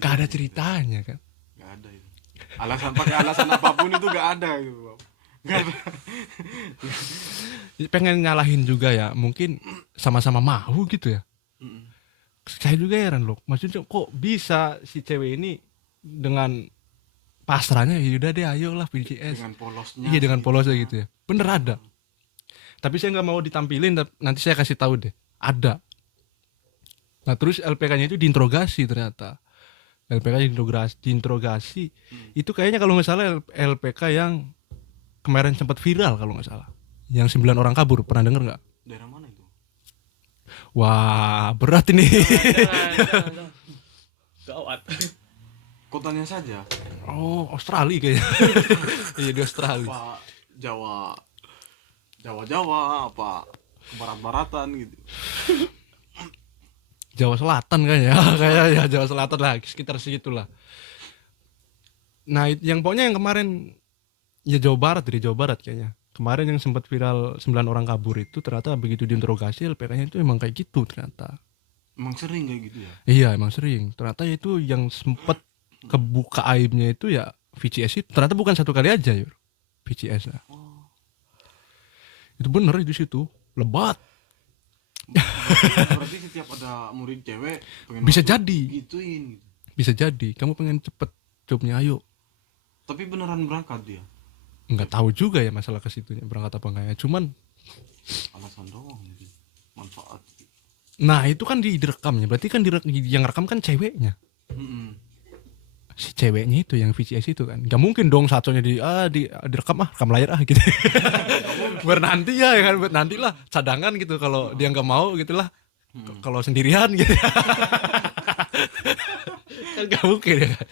Gak ada ceritanya kan. Gak ada itu. Pakai alasan apapun itu gak ada gitu, Bang. Gak ada. Pengen nyalahin juga ya, mungkin sama-sama mau gitu ya. Saya juga heran loh, maksudnya kok bisa si cewek ini dengan pasrahnya, yaudah deh ayolah PCS. Dengan polosnya. Iya dengan polosnya gitu ya. Bener ada. Tapi saya nggak mau ditampilin, nanti saya kasih tahu deh. Ada. Nah terus LPK-nya itu diinterogasi ternyata. LPK diinterogasi. Itu kayaknya kalau nggak salah LPK yang kemarin sempat viral kalau nggak salah. Yang 9 orang kabur, pernah denger nggak? Daerah mana itu? Wah berat ini. Jangan. Gawat. Kotanya saja. Oh Australia kayaknya. Iya di Australia. Apa Jawa apa barat-baratan gitu. Jawa Selatan kayaknya. Kayak ya Jawa Selatan lah, sekitar segitulah. Nah yang pokoknya yang kemarin ya Jawa Barat kayaknya. Kemarin yang sempat viral 9 orang kabur itu ternyata begitu diinterogasi LPK-nya itu emang kayak gitu ternyata. Emang sering kayak gitu ya? Iya emang sering. Ternyata itu yang sempat kebuka aibnya itu ya VCS itu. Ternyata bukan satu kali aja Yur. VCS lah. Itu bener di situ. Lebat. Berarti setiap ada murid cewek pengen Bisa masuk, jadi. gituin gitu. Bisa jadi. Kamu pengen cepet jobnya ayo. Tapi beneran berangkat dia. Nggak tahu juga ya masalah ke situnya berangkat apa enggak ya. Cuman Alasan doang gitu. Manfaat. nah itu kan direkamnya. Berarti kan yang rekam kan ceweknya. Si ceweknya itu yang VCS itu kan nggak mungkin dong satunya direkam rekam layar gitu. Biar nanti ya kan, buat nanti lah cadangan gitu kalau dia nggak mau gitulah. Kalau sendirian gitu. Kan nggak mungkin ya kan.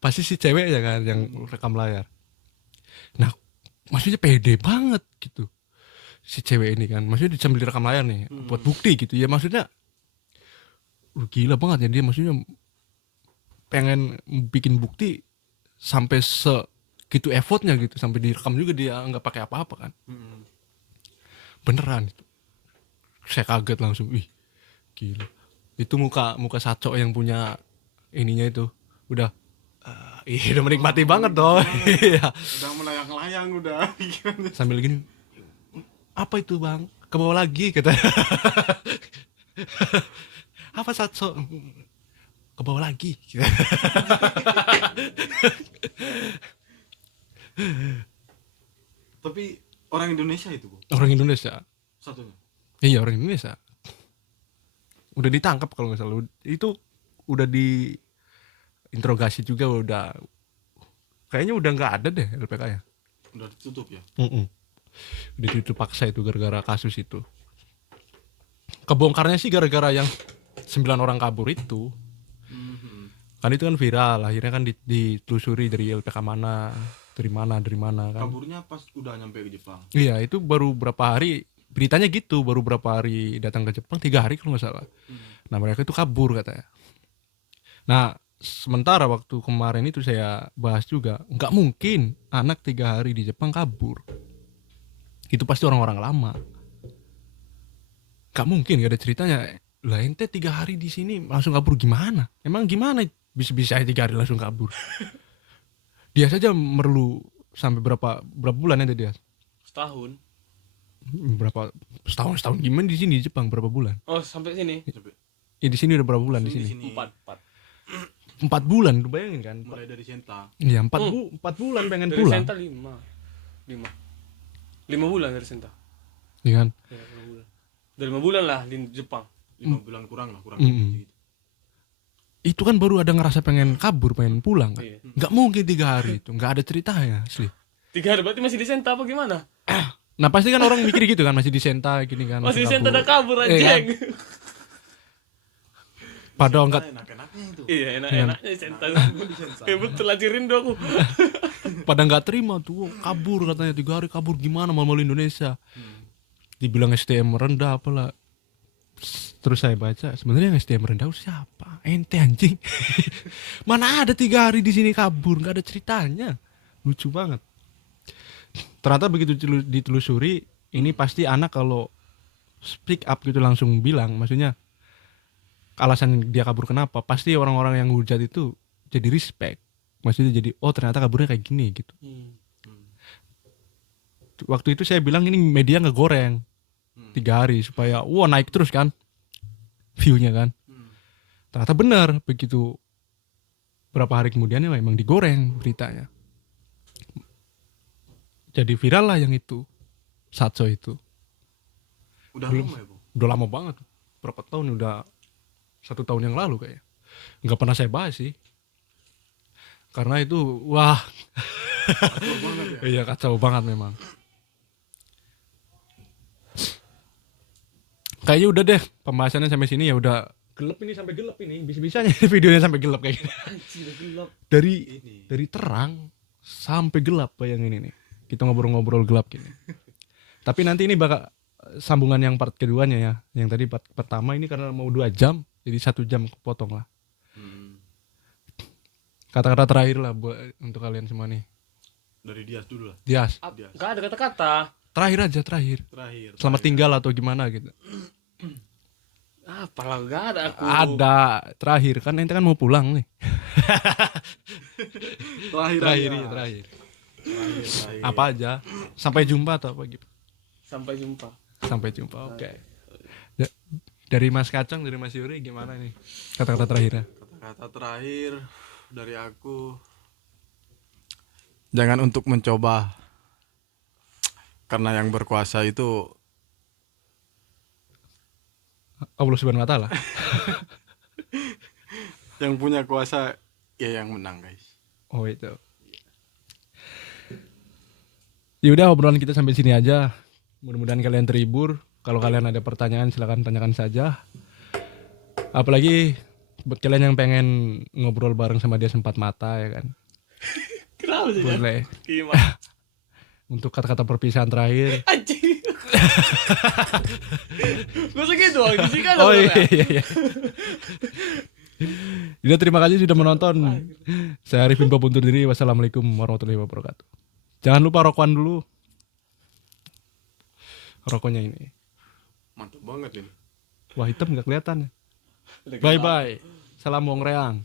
Pasti si cewek ya kan yang rekam layar. Nah maksudnya pede banget gitu si cewek ini kan, maksudnya sambil direkam layar nih buat bukti gitu ya, maksudnya gila banget ya dia, maksudnya pengen bikin bukti sampai segitu effortnya gitu, sampai direkam juga dia nggak pakai apa-apa kan. Beneran itu saya kaget langsung, ih gila itu muka Saco yang punya ininya itu udah udah menikmati banget dong. Iya Udah melayang-layang udah. sambil gini, apa itu bang ke bawah lagi kata. Apa Saco ke bawah lagi. Tapi orang Indonesia itu, Bu. Orang Indonesia. Satunya. Iya orang Indonesia. Udah ditangkap kalau nggak salah. Itu udah diinterogasi juga, udah kayaknya udah nggak ada deh LPK ya. Udah ditutup ya. Udah ditutup paksa itu gara-gara kasus itu. Kebongkarnya sih gara-gara yang 9 orang kabur itu. Kan itu kan viral, akhirnya kan ditelusuri dari LPK mana, dari mana kan. Kaburnya pas udah nyampe ke Jepang. Iya itu baru berapa hari, beritanya gitu, baru berapa hari datang ke Jepang, 3 hari kalau nggak salah. Nah mereka itu kabur katanya. Nah sementara waktu kemarin itu saya bahas juga, nggak mungkin anak 3 hari di Jepang kabur. Itu pasti orang-orang lama. Nggak mungkin, nggak ada ceritanya. Lah ente 3 hari di sini langsung kabur gimana? Emang gimana bisa 3 hari langsung kabur? Dia saja merlu sampai berapa bulan ya dia? Setahun. Berapa setahun gimana di sini di Jepang berapa bulan? Oh sampai sini. Ya di sini udah berapa bulan di sini? 4 bulan, lu bayangin kan? Mulai dari Senta. Iya 4 bulan pengen Dari pulang. Senta 5 bulan dari Senta. Iya kan? Ya, 5 bulan. Dari 5 bulan lah di Jepang. 5 bulan kurang lah. Mm-mm. Itu kan baru ada ngerasa pengen kabur, pengen pulang kan? Iya. Nggak mungkin 3 hari itu, nggak ada ceritanya asli. 3 hari berarti masih di Senta apa gimana? Nah pasti kan orang mikir gitu kan, masih di Senta gini kan. Masih di Senta udah kabur Iya kan? anjing. Padahal nggak, Enak-enaknya enak-enaknya itu. Iya, enak-enaknya Senta. Kayak betul aja rindu aku. Pada nggak terima tuh, kabur katanya 3 hari kabur gimana mal-mal Indonesia. Dibilang SDM rendah apalah. Terus saya baca sebenarnya yang SDM rendah siapa? Ente anjing. Mana ada 3 hari di sini kabur, nggak ada ceritanya. Lucu banget. Ternyata begitu ditelusuri, ini pasti anak kalau speak up gitu langsung bilang, maksudnya alasan dia kabur kenapa, pasti orang-orang yang hujat itu jadi respect. Maksudnya jadi oh ternyata kaburnya kayak gini gitu. Waktu itu saya bilang ini media ngegoreng 3 hari supaya wah naik terus kan view-nya kan. Ternyata benar begitu berapa hari kemudian ya memang digoreng beritanya. Jadi viral lah yang itu Satso itu. Udah lama ya, Bang? Udah lama banget. Berapa tahun udah 1 tahun yang lalu kayaknya. Nggak pernah saya bahas sih. Karena itu wah Kacau banget ya. iya kacau banget memang. Kayaknya udah deh pembahasannya sampai sini ya udah gelap ini sampai gelap ini bisa-bisanya videonya sampai gelap kayak gini. Gelap. Dari terang sampai gelap bayangin ini. Kita ngobrol-ngobrol gelap gini. Tapi nanti ini bakal sambungan yang part keduanya ya. Yang tadi part pertama ini karena mau 2 jam jadi 1 jam kepotong lah. Kata-kata terakhir lah buat untuk kalian semua nih. Dari Dias dulu lah. Dias, Enggak ada kata-kata. terakhir aja terakhir. Terakhir. Selamat tinggal atau gimana gitu. Apalah enggak ada aku. Ada terakhir kan ente kan mau pulang nih. Terakhir. Terakhir. Terakhir. Apa aja? Sampai jumpa atau apa gitu. Sampai jumpa. Sampai jumpa. Oke. Dari Mas Kacang, dari Mas Yuri gimana nih? Kata-kata terakhirnya. Kata terakhir dari aku, jangan untuk mencoba, karena yang berkuasa itu Allah Subhanahu wa taala. yang punya kuasa, ya yang menang guys. Oh itu. Ya udah obrolan kita sampai sini aja. Mudah-mudahan kalian terhibur. Kalau kalian ada pertanyaan silakan tanyakan saja. Apalagi buat kalian yang pengen ngobrol bareng sama dia sempat mata ya kan. Kenapa sih? Boleh. Gimana? Untuk kata-kata perpisahan terakhir. Anjing. Gak usah gitu, sih kan. Oh iya. Jadi terima kasih sudah menonton. Saya Arifin pamit undur diri. Wassalamualaikum warahmatullahi wabarakatuh. Jangan lupa rokokan dulu. Rokoknya ini. Mantap banget ini. Wah hitam nggak kelihatan. Bye bye. Salam Wong Reang.